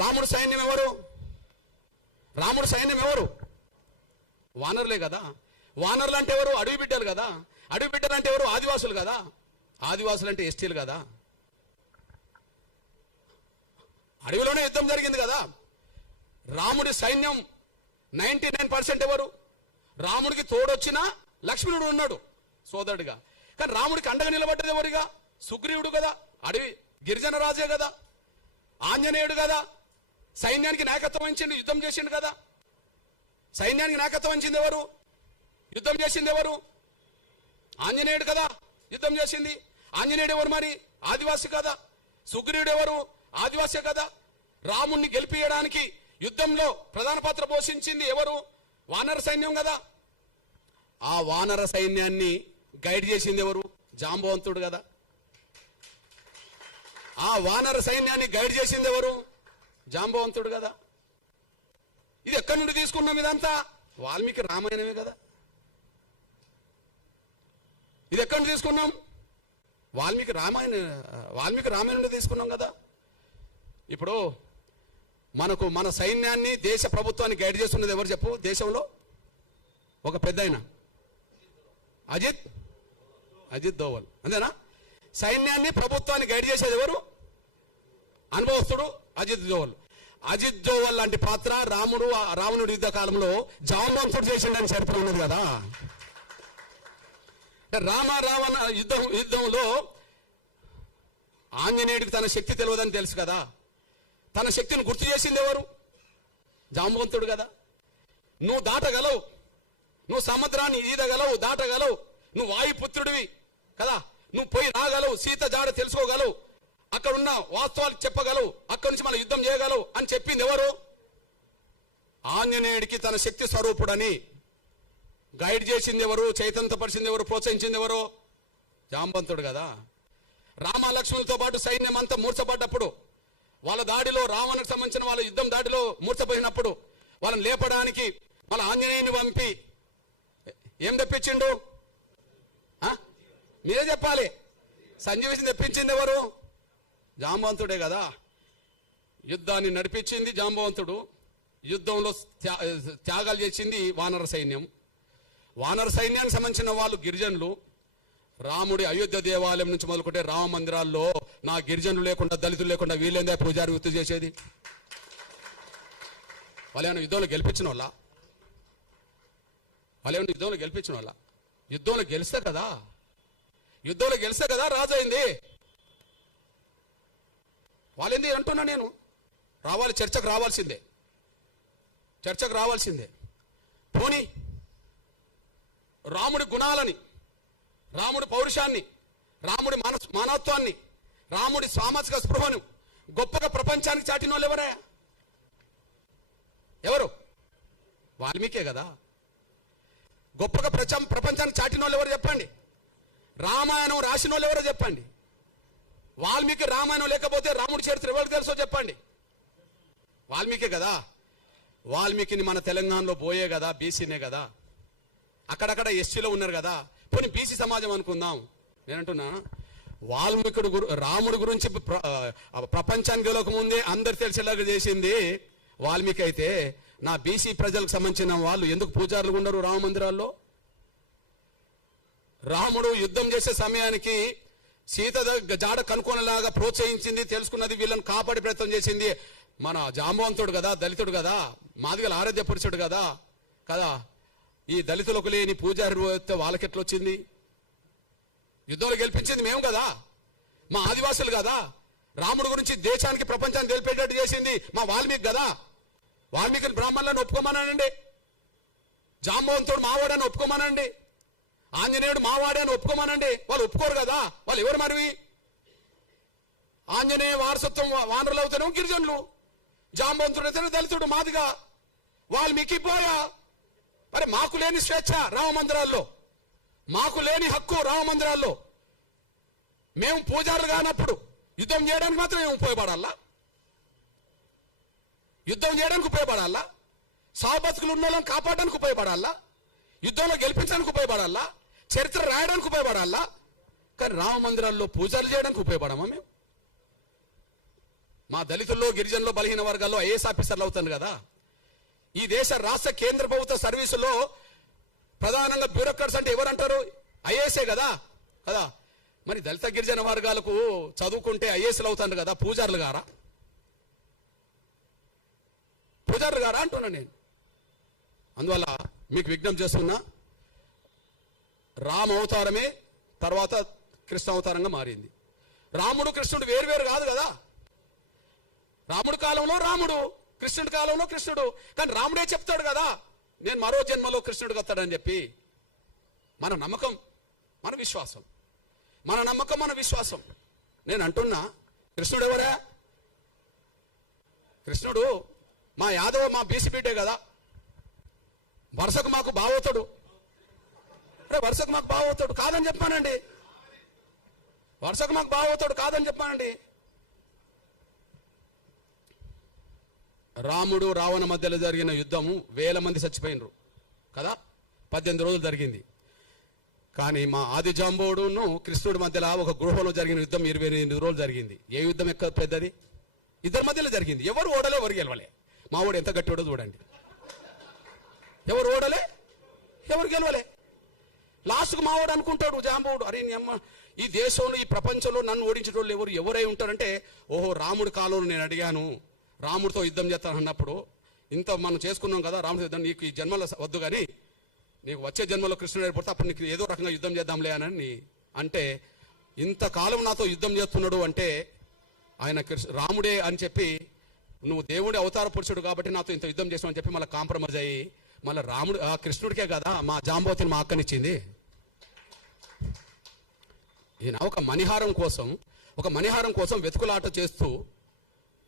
రాముడు సైన్యం ఎవరు? రాముడు సైన్యం ఎవరు? వానరులే కదా. వానరులు అంటే ఎవరు? అడవి బిడ్డలు కదా. అడవి బిడ్డలు అంటే ఎవరు? ఆదివాసులు కదా. ఆదివాసులు అంటే ఎస్టీలు కదా. అడవిలోనే యుద్ధం జరిగింది కదా. రాముడి సైన్యం 99% ఎవరు? రాముడికి తోడొచ్చినా లక్ష్మణుడు ఉన్నాడు సోదరుడిగా. కానీ రాముడికి అండగా నిలబడ్డది ఎవరిగా? సుగ్రీవుడు కదా, అడవి గిరిజన రాజే కదా, ఆంజనేయుడు కదా, సైన్యానికి నాయకత్వం వహించిండు, యుద్ధం చేసిండు కదా. సైన్యానికి నాయకత్వం వహించింది ఎవరు? యుద్ధం చేసింది ఎవరు? ఆంజనేయుడు కదా యుద్ధం చేసింది. ఆంజనేయుడు ఎవరు మరి? ఆదివాసి కదా. సుగ్రీవుడు ఎవరు? ఆదివాసే కదా. రాముణ్ణి గెలిపియడానికి యుద్ధంలో ప్రధాన పాత్ర పోషించింది ఎవరు? వానర సైన్యం కదా. ఆ వానర సైన్యాన్ని గైడ్ చేసింది ఎవరు? జాంబవంతుడు కదా. ఆ వానర సైన్యాన్ని గైడ్ చేసింది ఎవరు? జాంబవంతుడు కదా. ఇది ఎక్కడి నుండి తీసుకున్నాం? ఇదంతా వాల్మీకి రామాయణమే కదా. ఇది ఎక్కడి నుండి తీసుకున్నాం? వాల్మీకి రామాయణం నుండి తీసుకున్నాం కదా. ఇప్పుడు మన సైన్యాన్ని, దేశ ప్రభుత్వాన్ని గైడ్ చేస్తున్నది ఎవరు చెప్పు? దేశంలో ఒక పెద్ద ఆయన అజిత్ దోవల్, అంతేనా? సైన్యాన్ని, ప్రభుత్వాన్ని గైడ్ చేసేది ఎవరు? అనుభవస్తుడు అజిత్ దోవల్. అజిత్ దోవల్ లాంటి పాత్ర రావణుడి యుద్ధ కాలంలో జాంబవంతుడు చేసిండని చరిత్ర ఉన్నది కదా. రావణ యుద్ధంలో ఆంజనేయుడికి తన శక్తి తెలియదని తెలుసు కదా. తన శక్తిని గుర్తు చేసింది ఎవరు? జాంబవంతుడు కదా. నువ్వు దాటగలవు, నువ్వు సముద్రాన్ని ఈదగలవు, దాటగలవు, నువ్వు వాయుపుత్రుడివి కదా, నువ్వు పోయి రాగలవు, సీత జాడ తెలుసుకోగలవు, అక్కడున్న వాస్తవాలు చెప్పగలవు, అక్కడి నుంచి మనం యుద్ధం చేయగలవు అని చెప్పింది ఎవరు? ఆంజనేయుడికి తన శక్తి స్వరూపుడని గైడ్ చేసింది ఎవరు? చైతన్యపరిచింది ఎవరు? ప్రోత్సహించింది ఎవరు? జాంబవంతుడు కదా. రామ లక్ష్మణులతో పాటు సైన్యం అంతా మూర్చపడ్డప్పుడు, వాళ్ళ దాడిలో, రావణకు సంబంధించిన వాళ్ళ యుద్ధం దాడిలో మూర్చపోయినప్పుడు వాళ్ళని లేపడానికి వాళ్ళ ఆంజనేయుని పంపి ఏం తెప్పించిండు? మీరే చెప్పాలి. సంజీవిని తెప్పించింది ఎవరు? జాంబవంతుడే కదా. యుద్ధాన్ని నడిపించింది జాంబవంతుడు. యుద్ధంలో త్యాగాలు చేసింది వానర సైన్యం. వానర సైన్యానికి సంబంధించిన వాళ్ళు గిరిజనులు. రాముడి అయోధ్య దేవాలయం నుంచి మొదలుకుంటే రామ మందిరాల్లో నా గిరిజనులు లేకుండా, దళితులు లేకుండా వీళ్ళేందా పూజారి వృత్తి చేసేది? వాళ్ళేమైనా యుద్ధంలో గెలిపించిన వాళ్ళ? యుద్ధంలో గెలిస్తే కదా రాజు అయింది. వాళ్ళేంది అంటున్నా నేను. రావాలి, చర్చకు రావాల్సిందే. పోనీ రాముడి గుణాలని, రాముడి పౌరుషాన్ని, రాముడి మానవత్వాన్ని, రాముడి సామాజిక స్పృహను గొప్పగా ప్రపంచానికి చాటిన వాళ్ళు ఎవరు? వాల్మీకే కదా. గొప్పగా ప్రపంచానికి చాటిన వాళ్ళు ఎవరు చెప్పండి? రామాయణం రాసిన వాళ్ళు ఎవరో చెప్పండి. వాల్మీకి రామాయణం లేకపోతే రాముడి చరిత్ర ఎవరికి తెలుసో చెప్పండి? వాల్మీకే కదా. వాల్మీకిని మన తెలంగాణలో పోయే కదా, బీసీనే కదా. అక్కడక్కడ ఎస్సీలో ఉన్నారు కదా. పోనీ బీసీ సమాజం అనుకుందాం. నేనంటున్నా, రాముడి గురించి ప్రపంచానికి గెలవక ముందే అందరు తెలిసేలాగా చేసింది వాల్మీకి అయితే, నా బీసీ ప్రజలకు సంబంధించిన వాళ్ళు ఎందుకు పూజారులు ఉండరు రామ మందిరాల్లో? రాముడు యుద్ధం చేసే సమయానికి సీత జాడ కనుక్కోనేలాగా ప్రోత్సహించింది, తెలుసుకున్నది, వీళ్ళని కాపాడి ప్రయత్నం చేసింది మన జాంబవంతుడు కదా, దళితుడు కదా, మాదిగల ఆరాధ్య పురుషుడు కదా. ఈ దళితులకు లేని పూజారి వాళ్ళకెట్లొచ్చింది? యుద్ధంలో గెలిపించింది మేము కదా, మా ఆదివాసులు కదా. రాముడు గురించి దేశానికి, ప్రపంచానికి తెలిపేటట్టు చేసింది మా వాల్మీకి కదా. వాల్మీకిని బ్రాహ్మణులను ఒప్పుకోమనండి, జాంబవంతుడు మావాడని ఒప్పుకోమనండి, ఆంజనేయుడు మావాడే అని ఒప్పుకోమనండి. వాళ్ళు ఒప్పుకోరు కదా. వాళ్ళు ఎవరు మరి? ఆంజనేయ వారసత్వం వానరులు అవుతారు గిరిజనులు, జాంబవంతుడు అయితే దళితుడు, మాదిగా. వాల్మీకి పోయా. మరి మాకు లేని స్వేచ్ఛ రామ మందిరాల్లో, మాకు లేని హక్కు రామ మందిరాల్లో, మేము పూజారులు కానప్పుడు యుద్ధం చేయడానికి మాత్రం మేము ఉపయోగపడాలా? సాబతుకులు ఉన్న వాళ్ళని కాపాడడానికి ఉపయోగపడాలా? యుద్ధంలో గెలిపించడానికి ఉపయోగపడాలా? చరిత్ర రాయడానికి ఉపయోగపడాలా? కానీ రామ మందిరాల్లో పూజలు చేయడానికి ఉపయోగపడమా మేము? మా దళితుల్లో, గిరిజనుల్లో, బలహీన వర్గాల్లో ఐఏఎస్ ఆఫీసర్లు అవుతాను కదా. ఈ దేశ రాష్ట్ర కేంద్ర ప్రభుత్వ సర్వీసులో ప్రధానంగా బ్యూరోక్రాట్స్ అంటే ఎవరంటారు? ఐఏఎస్ఏ కదా. మరి దళిత గిరిజన వర్గాలకు చదువుకుంటే ఐఏఎస్లు అవుతాను కదా, పూజారులు గారా అంటున్నా నేను. అందువల్ల మీకు విజ్ఞప్తి చేస్తున్నా, రామ అవతారమే తర్వాత కృష్ణ అవతారంగా మారింది. రాముడు కృష్ణుడు వేరు కాదు కదా. రాముడి కాలంలో రాముడు, కృష్ణుడి కాలంలో కృష్ణుడు. కానీ రాముడే చెప్తాడు కదా, నేను మరో జన్మలో కృష్ణుడికి వస్తాడని చెప్పి. మన నమ్మకం మన విశ్వాసం, మన నమ్మకం మన విశ్వాసం. నేను అంటున్నా, కృష్ణుడు ఎవరా? కృష్ణుడు మా యాదవ, మా బీసీ బిడ్డే కదా. వరుసకు మాకు బావవుతాడు, వరుసకు మాకు బావవుతాడు కాదని చెప్పానండి. వరుసకు మాకు బావవుతాడు కాదని చెప్పానండి. రాముడు రావణ మధ్యలో జరిగిన యుద్ధము 1000 మంది చచ్చిపోయినరు కదా, 18 రోజులు జరిగింది. కానీ మా ఆది జాంబవుడును కృష్ణుడి మధ్యలో ఒక గృహంలో జరిగిన యుద్ధం 28 రోజులు జరిగింది. ఏ యుద్ధం ఎక్క పెద్దది? ఇద్దరి మధ్యలో జరిగింది. ఎవరు ఓడలే, ఎవరు గెలవలే. మా వాడు ఎంత గట్టివాడో చూడండి. ఎవరు ఓడలే, ఎవరు గెలవలే. లాస్ట్కు మావాడు అనుకుంటాడు జాంబవుడు, అరే నీ అమ్మ, ఈ దేశంలో ఈ ప్రపంచంలో నన్ను ఓడించేటోళ్ళు ఎవరై ఉంటారంటే, ఓహో రాముడి కాలంలో నేను అడిగాను, రాముడితో యుద్ధం చేస్తాను అన్నప్పుడు, ఇంత మనం చేసుకున్నాం కదా రాముడితో యుద్ధం, నీకు ఈ జన్మలో వద్దు కానీ నీకు వచ్చే జన్మలో కృష్ణుడు ఏర్పడితే అప్పుడు నీకు ఏదో రకంగా యుద్ధం చేద్దాంలే అని అంటే, ఇంతకాలం నాతో యుద్ధం చేస్తున్నాడు అంటే ఆయన రాముడే అని చెప్పి, నువ్వు దేవుడి అవతార పురుషుడు కాబట్టి నాతో ఇంత యుద్ధం చేసావు అని చెప్పి మళ్ళీ కాంప్రమైజ్ అయ్యి మళ్ళీ రాముడు ఆ కృష్ణుడికే కదా మా జాంబవతిని మా అక్కనిచ్చింది. ఈయన ఒక మణిహారం కోసం వెతుకులాట చేస్తూ,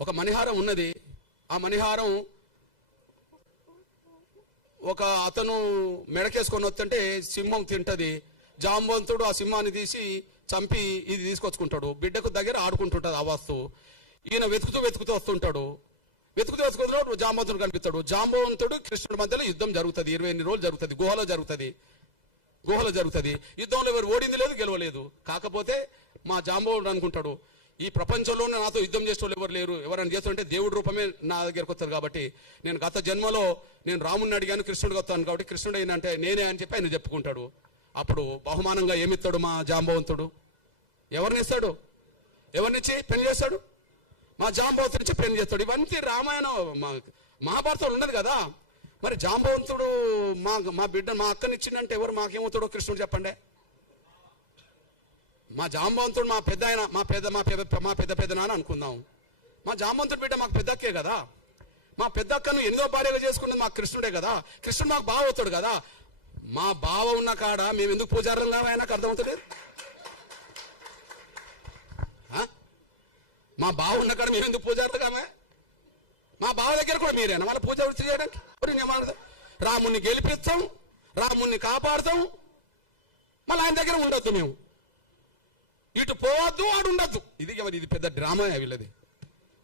ఒక మణిహారం ఉన్నది, ఆ మణిహారం ఒక అతను మెడకేసుకొని వస్తుంటే సింహం తింటది. జాంబవంతుడు ఆ సింహాన్ని తీసి చంపి ఇది తీసుకొచ్చుకుంటాడు, బిడ్డకు దగ్గర ఆడుకుంటుంటది ఆ వస్తువు. ఈయన వెతుకుతూ వస్తుంటాడు. వెతుకుతూ జాంబవంతుడు కనిపిస్తాడు. జాంబవంతుడు కృష్ణుడి మధ్యలో యుద్ధం జరుగుతుంది. 28 రోజులు జరుగుతుంది. గుహలో జరుగుతుంది. యుద్ధంలో ఎవరు ఓడింది లేదు, గెలవలేదు. కాకపోతే మా జాంబవుడు అనుకుంటాడు, ఈ ప్రపంచంలోనే నాతో యుద్ధం చేసే వాళ్ళు ఎవరు లేరు, ఎవరైనా చేస్తుంటే దేవుడి రూపమే నా దగ్గరకు వస్తారు కాబట్టి, నేను గత జన్మలో నేను రాముడిని అడిగాను, కృష్ణుడికి వస్తాను కాబట్టి కృష్ణుడు ఏంటంటే నేనే అని చెప్పి ఆయన చెప్పుకుంటాడు. అప్పుడు బహుమానంగా ఏమిస్తాడు మా జాంబవంతుడు? ఎవరినిస్తాడు? ఎవరినిచ్చి పెళ్లి చేస్తాడు? మా జాంబవంతుడిచ్చి పెళ్లి చేస్తాడు. ఇవన్నీ రామాయణం మహాభారతంలో ఉన్నది కదా. మరి జాంబవంతుడు మా బిడ్డ మా అక్కనిచ్చిందంటే ఎవరు మాకేమవుతాడో కృష్ణుడు చెప్పండి. మా జాంబవంతుడు మా పెద్ద ఆయన, మా పెద్ద నాన్న అనుకుందాం. మా జాంబవంతుడు బిడ్డ మాకు పెద్ద అక్కే కదా. మా పెద్ద అక్కను 8వ భార్యగా చేసుకున్నది మా కృష్ణుడే కదా. కృష్ణుడు మాకు బావ అవుతాడు కదా. మా బావ ఉన్న కాడ మేము ఎందుకు పూజారులం కావాలి? నాకు అర్థమవుతుంది. మా బావ ఉన్న కాడ మేము ఎందుకు పూజారులు కామే? మా బావ దగ్గర కూడా మీరేనా వాళ్ళ పూజ వృత్తి చేయడానికి? రాముణ్ణి గెలిపిస్తాం, రాముణ్ణి కాపాడుతాం, మళ్ళీ ఆయన దగ్గర ఉండొద్దు, మేము ఇటు పోవద్దు, వాడు ఉండద్దు. ఇది పెద్ద డ్రామా వీళ్ళది.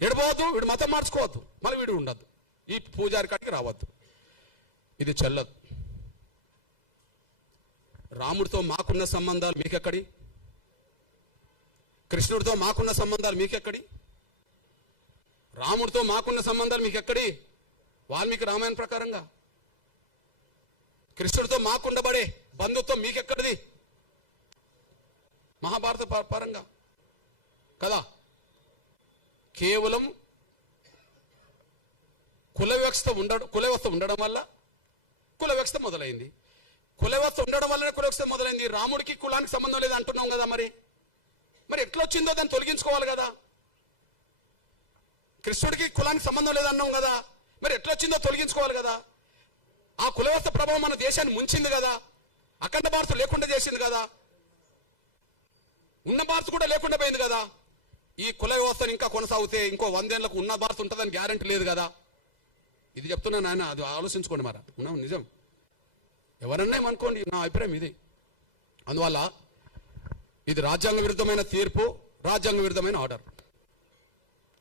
ఎడిపోవద్దు, వీడు మతం మార్చుకోవద్దు, మళ్ళీ వీడు ఉండద్దు, ఈ పూజారి కాడికి రావద్దు. ఇది చెల్లదు. రాముడితో మాకున్న సంబంధాలు మీకెక్కడి? కృష్ణుడితో మాకున్న సంబంధాలు మీకెక్కడి? రాముడితో మాకున్న సంబంధాలు మీకెక్కడి? వాల్మీకి రామాయణ ప్రకారంగా. కృష్ణుడితో మాకుండబడే బంధుత్వం మీకెక్కడిది? మహాభారత పరంగా కదా. కేవలం కుల వ్యవస్థ ఉండడం వల్ల కుల వ్యవస్థ మొదలైంది. కుల వ్యవస్థ ఉండడం వల్లనే కుల వ్యవస్థ మొదలైంది. రాముడికి కులానికి సంబంధం లేదు అంటున్నాం కదా. మరి ఎట్లా వచ్చిందో దాన్ని తొలగించుకోవాలి కదా. కృష్ణుడికి కులానికి సంబంధం లేదన్నాం కదా, మరి ఎట్లా వచ్చిందో తొలగించుకోవాలి కదా. ఆ కుల వ్యవస్థ ప్రభావం మన దేశాన్ని ముంచింది కదా. అఖండ భారత్ లేకుండా చేసింది కదా. ఉన్న భారత్ కూడా లేకుండా పోయింది కదా. ఈ కుల వ్యవస్థను ఇంకా కొనసాగితే ఇంకో 100 ఏళ్లకు ఉన్న భారత్ ఉంటుందని గ్యారంటీ లేదు కదా. ఇది చెప్తున్నాను ఆయన, అది ఆలోచించుకోండి. ఉన్నాం నిజం, ఎవరన్నా ఏమనుకోండి, నా అభిప్రాయం ఇది. అందువల్ల ఇది రాజ్యాంగ విరుద్ధమైన తీర్పు, రాజ్యాంగ విరుద్ధమైన ఆర్డర్.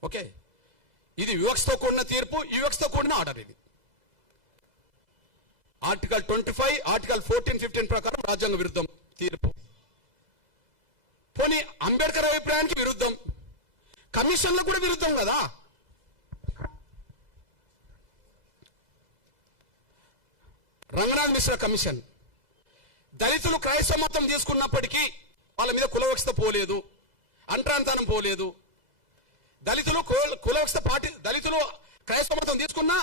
ఓకే, ఇది వివక్షతో కూడిన తీర్పు, వివక్షతో కూడిన ఆర్డర్. ఇది ఆర్టికల్ 25, ఆర్టికల్ 14, 15 ప్రకారం రాజ్యాంగ విరుద్ధం తీర్పు. పోనీ అంబేద్కర్ అభిప్రాయానికి విరుద్ధం, కమిషన్లకు కూడా విరుద్ధం కదా. రంగనాథ్ మిశ్రా కమిషన్ దళితులు క్రైస్తవ మతం తీసుకున్నప్పటికీ వాళ్ళ మీద కులవివక్షత పోలేదు, అంటరాంతనం పోలేదు. దళితులు కులవివక్షత దళితులు క్రైస్తవ మతం తీసుకున్నా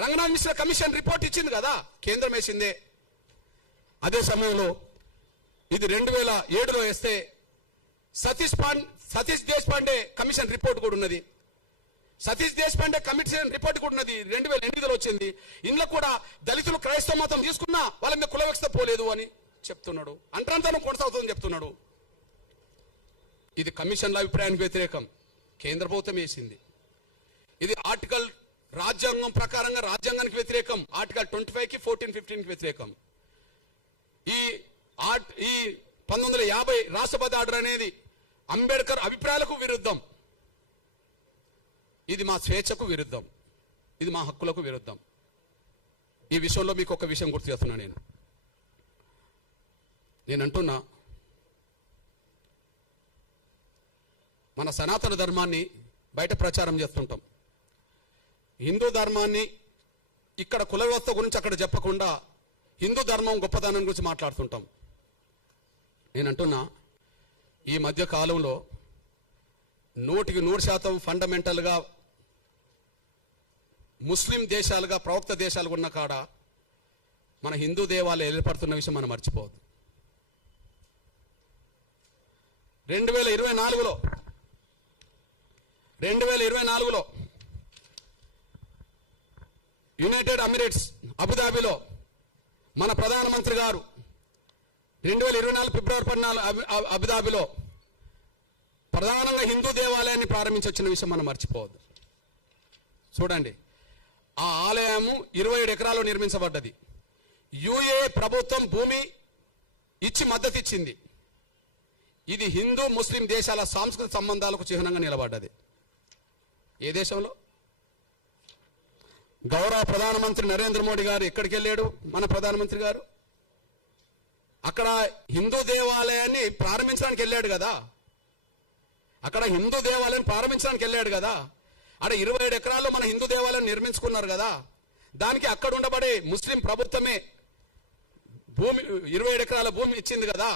రంగనాథ్ మిశ్రా కమిషన్ రిపోర్ట్ ఇచ్చింది కదా, కేంద్రం వేసిందే. అదే సమయంలో ఇది 2007లో వేస్తే సతీష్ దేశపాండే కమిషన్ రిపోర్ట్ కూడా ఉన్నది. సతీష్ దేశపాండే కమిషన్ రిపోర్ట్ కూడా ఉన్నది, 2008లో వచ్చింది. ఇందులో కూడా దళితులు క్రైస్తవ మతం తీసుకున్నా వాళ్ళ మీద కుల వివక్షత పోలేదు అని చెప్తున్నాడు. అంతరంతరం కొనసాగుతుందని చెప్తున్నాడు. ఇది కమిషన్ల అభిప్రాయానికి వ్యతిరేకం, కేంద్ర ప్రభుత్వం వేసింది. ఇది ఆర్టికల్ రాజ్యాంగం ప్రకారంగా రాజ్యాంగానికి వ్యతిరేకం, ఆర్టికల్ 25కి 14, 15కి వ్యతిరేకం. ఈ 1950 రాష్ట్రపతి ఆర్డర్ అనేది అంబేద్కర్ అభిప్రాయాలకు విరుద్ధం. ఇది మా స్వేచ్ఛకు విరుద్ధం, ఇది మా హక్కులకు విరుద్ధం. ఈ విషయంలో మీకు ఒక విషయం గుర్తు చేస్తున్నా. నేను అంటున్నా, మన సనాతన ధర్మాన్ని బయట ప్రచారం చేస్తుంటాం, హిందూ ధర్మాన్ని ఇక్కడ కుల వ్యవస్థ గురించి అక్కడ చెప్పకుండా హిందూ ధర్మం గొప్పతనం గురించి మాట్లాడుతుంటాం. నేను అంటున్నా, ఈ మధ్య కాలంలో 100% ఫండమెంటల్గా ముస్లిం దేశాలుగా ప్రవక్త దేశాలు ఉన్న కాడ మన హిందూ దేవాలయాలు ఏర్పడుతున్న విషయం మనం మర్చిపోవద్దు. 2024లో యునైటెడ్ అమిరేట్స్ అబుదాబిలో మన ప్రధానమంత్రి గారు 2024 ఫిబ్రవరి 14 అబుదాబిలో ప్రధానంగా హిందూ దేవాలయాన్ని ప్రారంభించొచ్చిన విషయం మనం మర్చిపోవద్దు. చూడండి, ఆ ఆలయము 27 ఎకరాల్లో నిర్మించబడ్డది. యుఏ ప్రభుత్వం భూమి ఇచ్చి మద్దతు ఇచ్చింది. ఇది హిందూ ముస్లిం దేశాల సాంస్కృతిక సంబంధాలకు చిహ్నంగా నిలబడ్డది. ఏ దేశంలో? గౌరవ ప్రధానమంత్రి నరేంద్ర మోడీ గారు ఎక్కడికి వెళ్ళాడు? మన ప్రధానమంత్రి గారు అక్కడ హిందూ దేవాలయాన్ని ప్రారంభించడానికి వెళ్ళాడు కదా, అక్కడ హిందూ దేవాలయం ప్రారంభించడానికి వెళ్ళాడు కదా. అక్కడ 27 ఎకరాల్లో మన హిందూ దేవాలయం నిర్మించుకున్నారు కదా. దానికి అక్కడ ఉండబడే ముస్లిం ప్రభుత్వమే భూమి 27 ఎకరాల భూమి ఇచ్చింది కదా.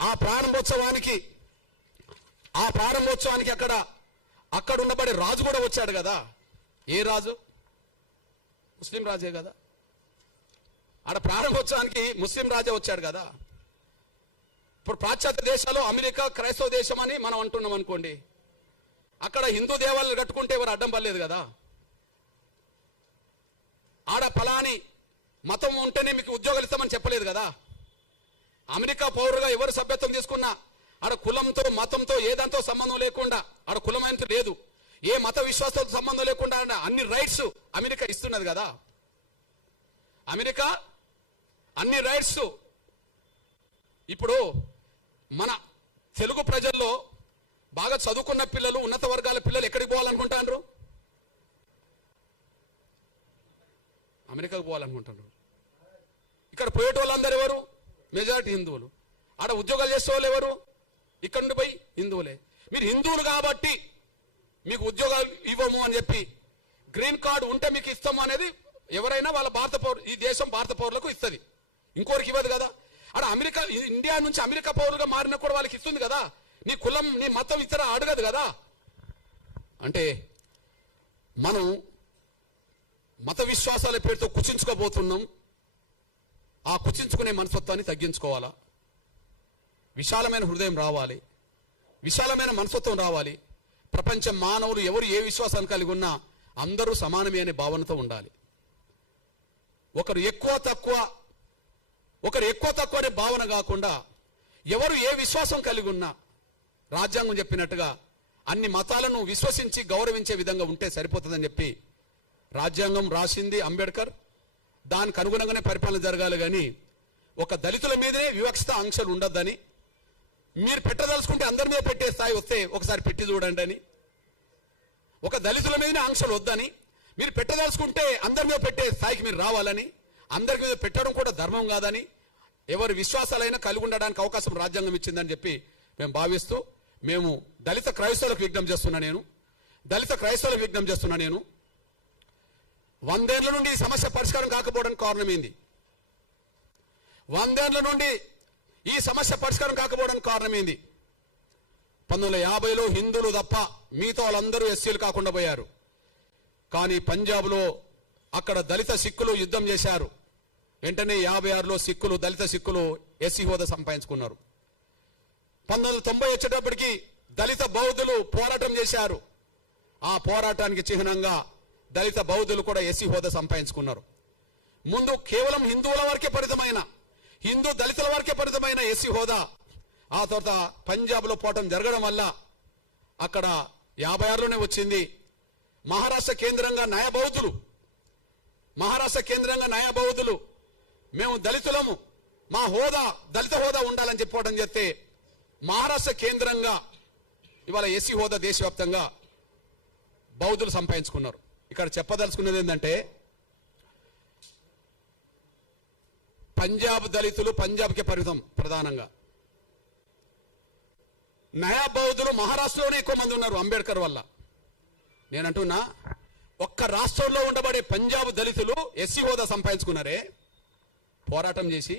ఆ ప్రారంభోత్సవానికి అక్కడ ఉండబడే రాజు కూడా వచ్చాడు కదా. ఏ రాజు? ముస్లిం రాజే కదా. ఆడ ప్రారంభోత్సవానికి ముస్లిం రాజే వచ్చాడు కదా. ఇప్పుడు పాశ్చాత్య దేశాల్లో అమెరికా క్రైస్తవ దేశం అని మనం అంటున్నాం అనుకోండి, అక్కడ హిందూ దేవాలయాలు కట్టుకుంటే ఎవరు అడ్డం పడలేదు కదా. ఆడ ఫలాని మతం ఉంటేనే మీకు ఉద్యోగాలు ఇస్తామని చెప్పలేదు కదా. అమెరికా పౌరుగా ఎవరు సభ్యత్వం తీసుకున్నా ఆడ కులంతో మతంతో ఏదంతో సంబంధం లేకుండా, ఆడ కులమైనతో లేదు, ఏ మత విశ్వాసాలతో సంబంధం లేకుండా అన్ని రైట్స్ అమెరికా ఇస్తున్నది కదా. అమెరికా అన్ని రైట్స్. ఇప్పుడు మన తెలుగు ప్రజల్లో బాగా చదువుకున్న పిల్లలు, ఉన్నత వర్గాల పిల్లలు ఎక్కడికి పోవాలనుకుంటారు? అమెరికాకు పోవాలనుకుంటున్నారు. ఇక్కడ పోయేట వాళ్ళందరూ ఎవరు? మెజారిటీ హిందువులు. ఆడ ఉద్యోగాలు చేసే వాళ్ళు ఎవరు? ఇక్కడ నుండి పోయి హిందువులే. మీరు హిందువులు కాబట్టి మీకు ఉద్యోగాలు ఇవ్వము అని చెప్పి గ్రీన్ కార్డు ఉంటే మీకు ఇస్తాము అనేది ఎవరైనా వాళ్ళ భారత పౌరు, ఈ దేశం భారత పౌరులకు ఇస్తుంది, ఇంకోరికి ఇవ్వదు కదా. ఆడ అమెరికా, ఇండియా నుంచి అమెరికా పౌరులుగా మారినా కూడా వాళ్ళకి ఇస్తుంది కదా. నీ కులం నీ మతం ఇతర అడగదు కదా. అంటే మనం మత విశ్వాసాల పేరుతో కుచించుకోబోతున్నాం. ఆ కుచించుకునే మనస్తత్వాన్ని తగ్గించుకోవాలా. విశాలమైన హృదయం రావాలి, విశాలమైన మనస్తత్వం రావాలి. ప్రపంచ మానవులు ఎవరు ఏ విశ్వాసాన్ని కలిగి ఉన్నా అందరూ సమానమే అనే భావనతో ఉండాలి. ఒకరు ఎక్కువ తక్కువ అనే భావన కాకుండా ఎవరు ఏ విశ్వాసం కలిగి ఉన్నా రాజ్యాంగం చెప్పినట్టుగా అన్ని మతాలను విశ్వసించి గౌరవించే విధంగా ఉంటే సరిపోతుందని చెప్పి రాజ్యాంగం రాసింది అంబేద్కర్. దానికి అనుగుణంగానే పరిపాలన జరగాలి కానీ ఒక దళితుల మీదనే వివక్షత ఆంక్షలు ఉండొద్దని, మీరు పెట్టదలుచుకుంటే అందరి మీద పెట్టే స్థాయి వస్తే ఒకసారి పెట్టి చూడండి అని, ఒక దళితుల మీదనే ఆంక్షలు వద్దని, మీరు పెట్టదలుచుకుంటే అందరి మీద పెట్టే స్థాయికి మీరు రావాలని, అందరి మీద పెట్టడం కూడా ధర్మం కాదని, ఎవరి విశ్వాసాలైనా కలిగి ఉండడానికి అవకాశం రాజ్యాంగం ఇచ్చిందని చెప్పి మేము భావిస్తూ, మేము దళిత క్రైస్తవులకు విజ్ఞప్తి చేస్తున్నా నేను 100 ఏళ్ల నుండి ఈ సమస్య పరిష్కారం కాకపోవడానికి కారణమైంది. 1950లో హిందువులు తప్ప మిగతా వాళ్ళందరూ ఎస్సీలు కాకుండా పోయారు. కానీ పంజాబ్లో అక్కడ దళిత సిక్కులు యుద్ధం చేశారు. వెంటనే 56లో సిక్కులు, దళిత సిక్కులు ఎస్సీ హోదా సంపాదించుకున్నారు. 1990 వచ్చేటప్పటికి దళిత బౌద్ధులు పోరాటం చేశారు. ఆ పోరాటానికి చిహ్నంగా దళిత బౌద్ధులు కూడా ఎస్సీ హోదా సంపాదించుకున్నారు. ముందు కేవలం హిందువుల వరకే పరిమితమైన, హిందూ దళితుల వరకే పరిమితమైన ఎస్సీ హోదా ఆ తర్వాత పంజాబ్లో పోవటం జరగడం వల్ల అక్కడ 56లోనే వచ్చింది. మహారాష్ట్ర కేంద్రంగా న్యాయ బౌద్ధులు మేము దళితులము, మా హోదా దళిత హోదా ఉండాలని చెప్పుకోవడం చేస్తే మహారాష్ట్ర కేంద్రంగా ఇవాళ ఎస్సీ హోదా దేశవ్యాప్తంగా బౌద్ధులు సంపాదించుకున్నారు. ఇక్కడ చెప్పదలుచుకున్నది ఏంటంటే పంజాబ్ దళితులు పంజాబ్కే పరిమితం ప్రధానంగా. నయా బౌద్ధులు మహారాష్ట్రలోనే ఎక్కువ మంది ఉన్నారు అంబేద్కర్ వల్ల. నేనంటున్నా ఒక్క రాష్ట్రంలో ఉండబడే పంజాబ్ దళితులు ఎస్సీ హోదా సంపాదించుకున్నారే పోరాటం చేసి.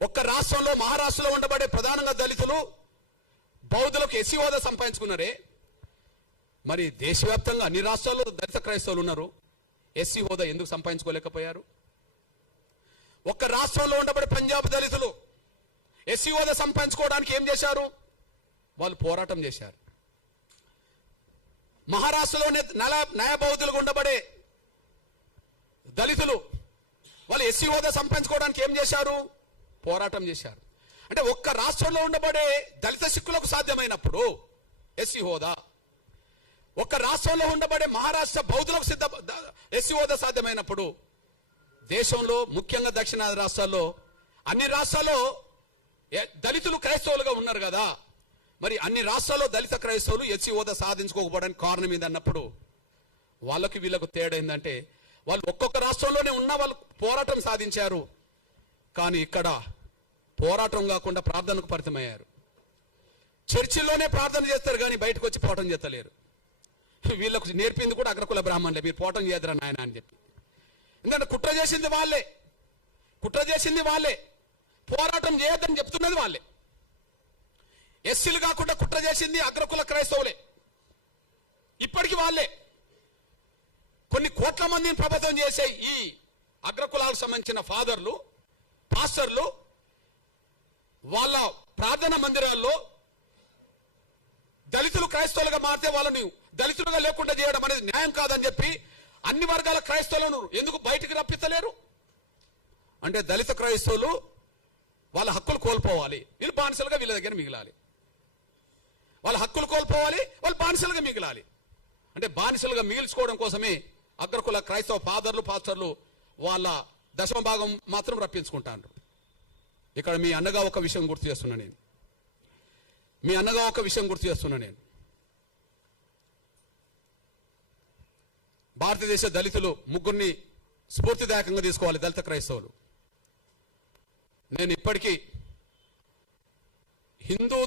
ఒక్క రాష్ట్రంలో మహారాష్ట్రలో ఉండబడే ప్రధానంగా దళితులు బౌద్ధులకు ఎస్సీ హోదా సంపాదించుకున్నారే. మరి దేశవ్యాప్తంగా అన్ని రాష్ట్రాల్లో దళిత క్రైస్తవులు ఉన్నారు, ఎస్సీ హోదా ఎందుకు సంపాదించుకోలేకపోయారు? ఒక్క రాష్ట్రంలో ఉండబడే పంజాబ్ దళితులు ఎస్సీ హోదా సంపాదించుకోవడానికి ఏం చేశారు? వాళ్ళు పోరాటం చేశారు. మహారాష్ట్రలోనే నయా బౌద్ధులుగా ఉండబడే దళితులు వాళ్ళు ఎస్సీ హోదా సంపాదించుకోవడానికి ఏం చేశారు? పోరాటం చేశారు. అంటే ఒక్క రాష్ట్రంలో ఉండబడే దళిత సిక్కులకు సాధ్యమైనప్పుడు ఎస్సీ హోదా, ఒక్క రాష్ట్రంలో ఉండబడే మహారాష్ట్ర బౌద్ధులకు ఎస్సీ హోదా సాధ్యమైనప్పుడు దేశంలో ముఖ్యంగా దక్షిణాది రాష్ట్రాల్లో అన్ని రాష్ట్రాల్లో దళితులు క్రైస్తవులుగా ఉన్నారు కదా, మరి అన్ని రాష్ట్రాల్లో దళిత క్రైస్తవులు ఎస్సీ హోదా సాధించుకోకపోవడానికి కారణం ఏందన్నప్పుడు వాళ్ళకి వీళ్ళకు తేడా ఏంటంటే వాళ్ళు ఒక్కొక్క రాష్ట్రంలోనే ఉన్న వాళ్ళు పోరాటం సాధించారు, కానీ ఇక్కడ పోరాటం కాకుండా ప్రార్థనకు పరిమితమయ్యారు. చర్చిల్లోనే ప్రార్థన చేస్తారు కానీ బయటకు వచ్చి పోవటం చేస్తలేరు. వీళ్ళకు నేర్పింది కూడా అగ్రకుల బ్రాహ్మణులే, మీరు పోవటం చేయదురా నాయన అని చెప్పి. ఎందుకంటే కుట్ర చేసింది వాళ్ళే, పోరాటం చేయొద్దని చెప్తున్నది వాళ్ళే. ఎస్సీలు కాకుండా కుట్ర చేసింది అగ్రకుల క్రైస్తవులే, ఇప్పటికీ వాళ్ళే. కొన్ని కోట్ల మందిని ప్రభావితం చేసే ఈ అగ్రకులాలకు సంబంధించిన ఫాదర్లు, పాస్టర్లు వాళ్ళ ప్రార్థన మందిరాల్లో దళితులు క్రైస్తవులుగా మారితే వాళ్ళని దళితులుగా లేకుండా చేయడం అనేది న్యాయం కాదని చెప్పి అన్ని వర్గాల క్రైస్తవులను ఎందుకు బయటికి రప్పించలేరు? అంటే దళిత క్రైస్తవులు వాళ్ళ హక్కులు కోల్పోవాలి, వీళ్ళు బానిసలుగా వీళ్ళ దగ్గర మిగిలాలి. వాళ్ళ హక్కులు కోల్పోవాలి, వాళ్ళు బానిసలుగా మిగిలాలి. అంటే బానిసలుగా మిగిల్చుకోవడం కోసమే అగ్రకుల క్రైస్తవ ఫాదర్లు, పాస్టర్లు వాళ్ళ దశమ భాగం మాత్రం రప్పించుకుంటారు. ఇక్కడ మీ అన్నగా ఒక విషయం గుర్తు చేస్తున్నా నేను, భారతదేశ దళితులు ముగ్గురిని స్ఫూర్తిదాయకంగా తీసుకోవాలి దళిత క్రైస్తవులు. నేను ఇప్పటికీ హిందూ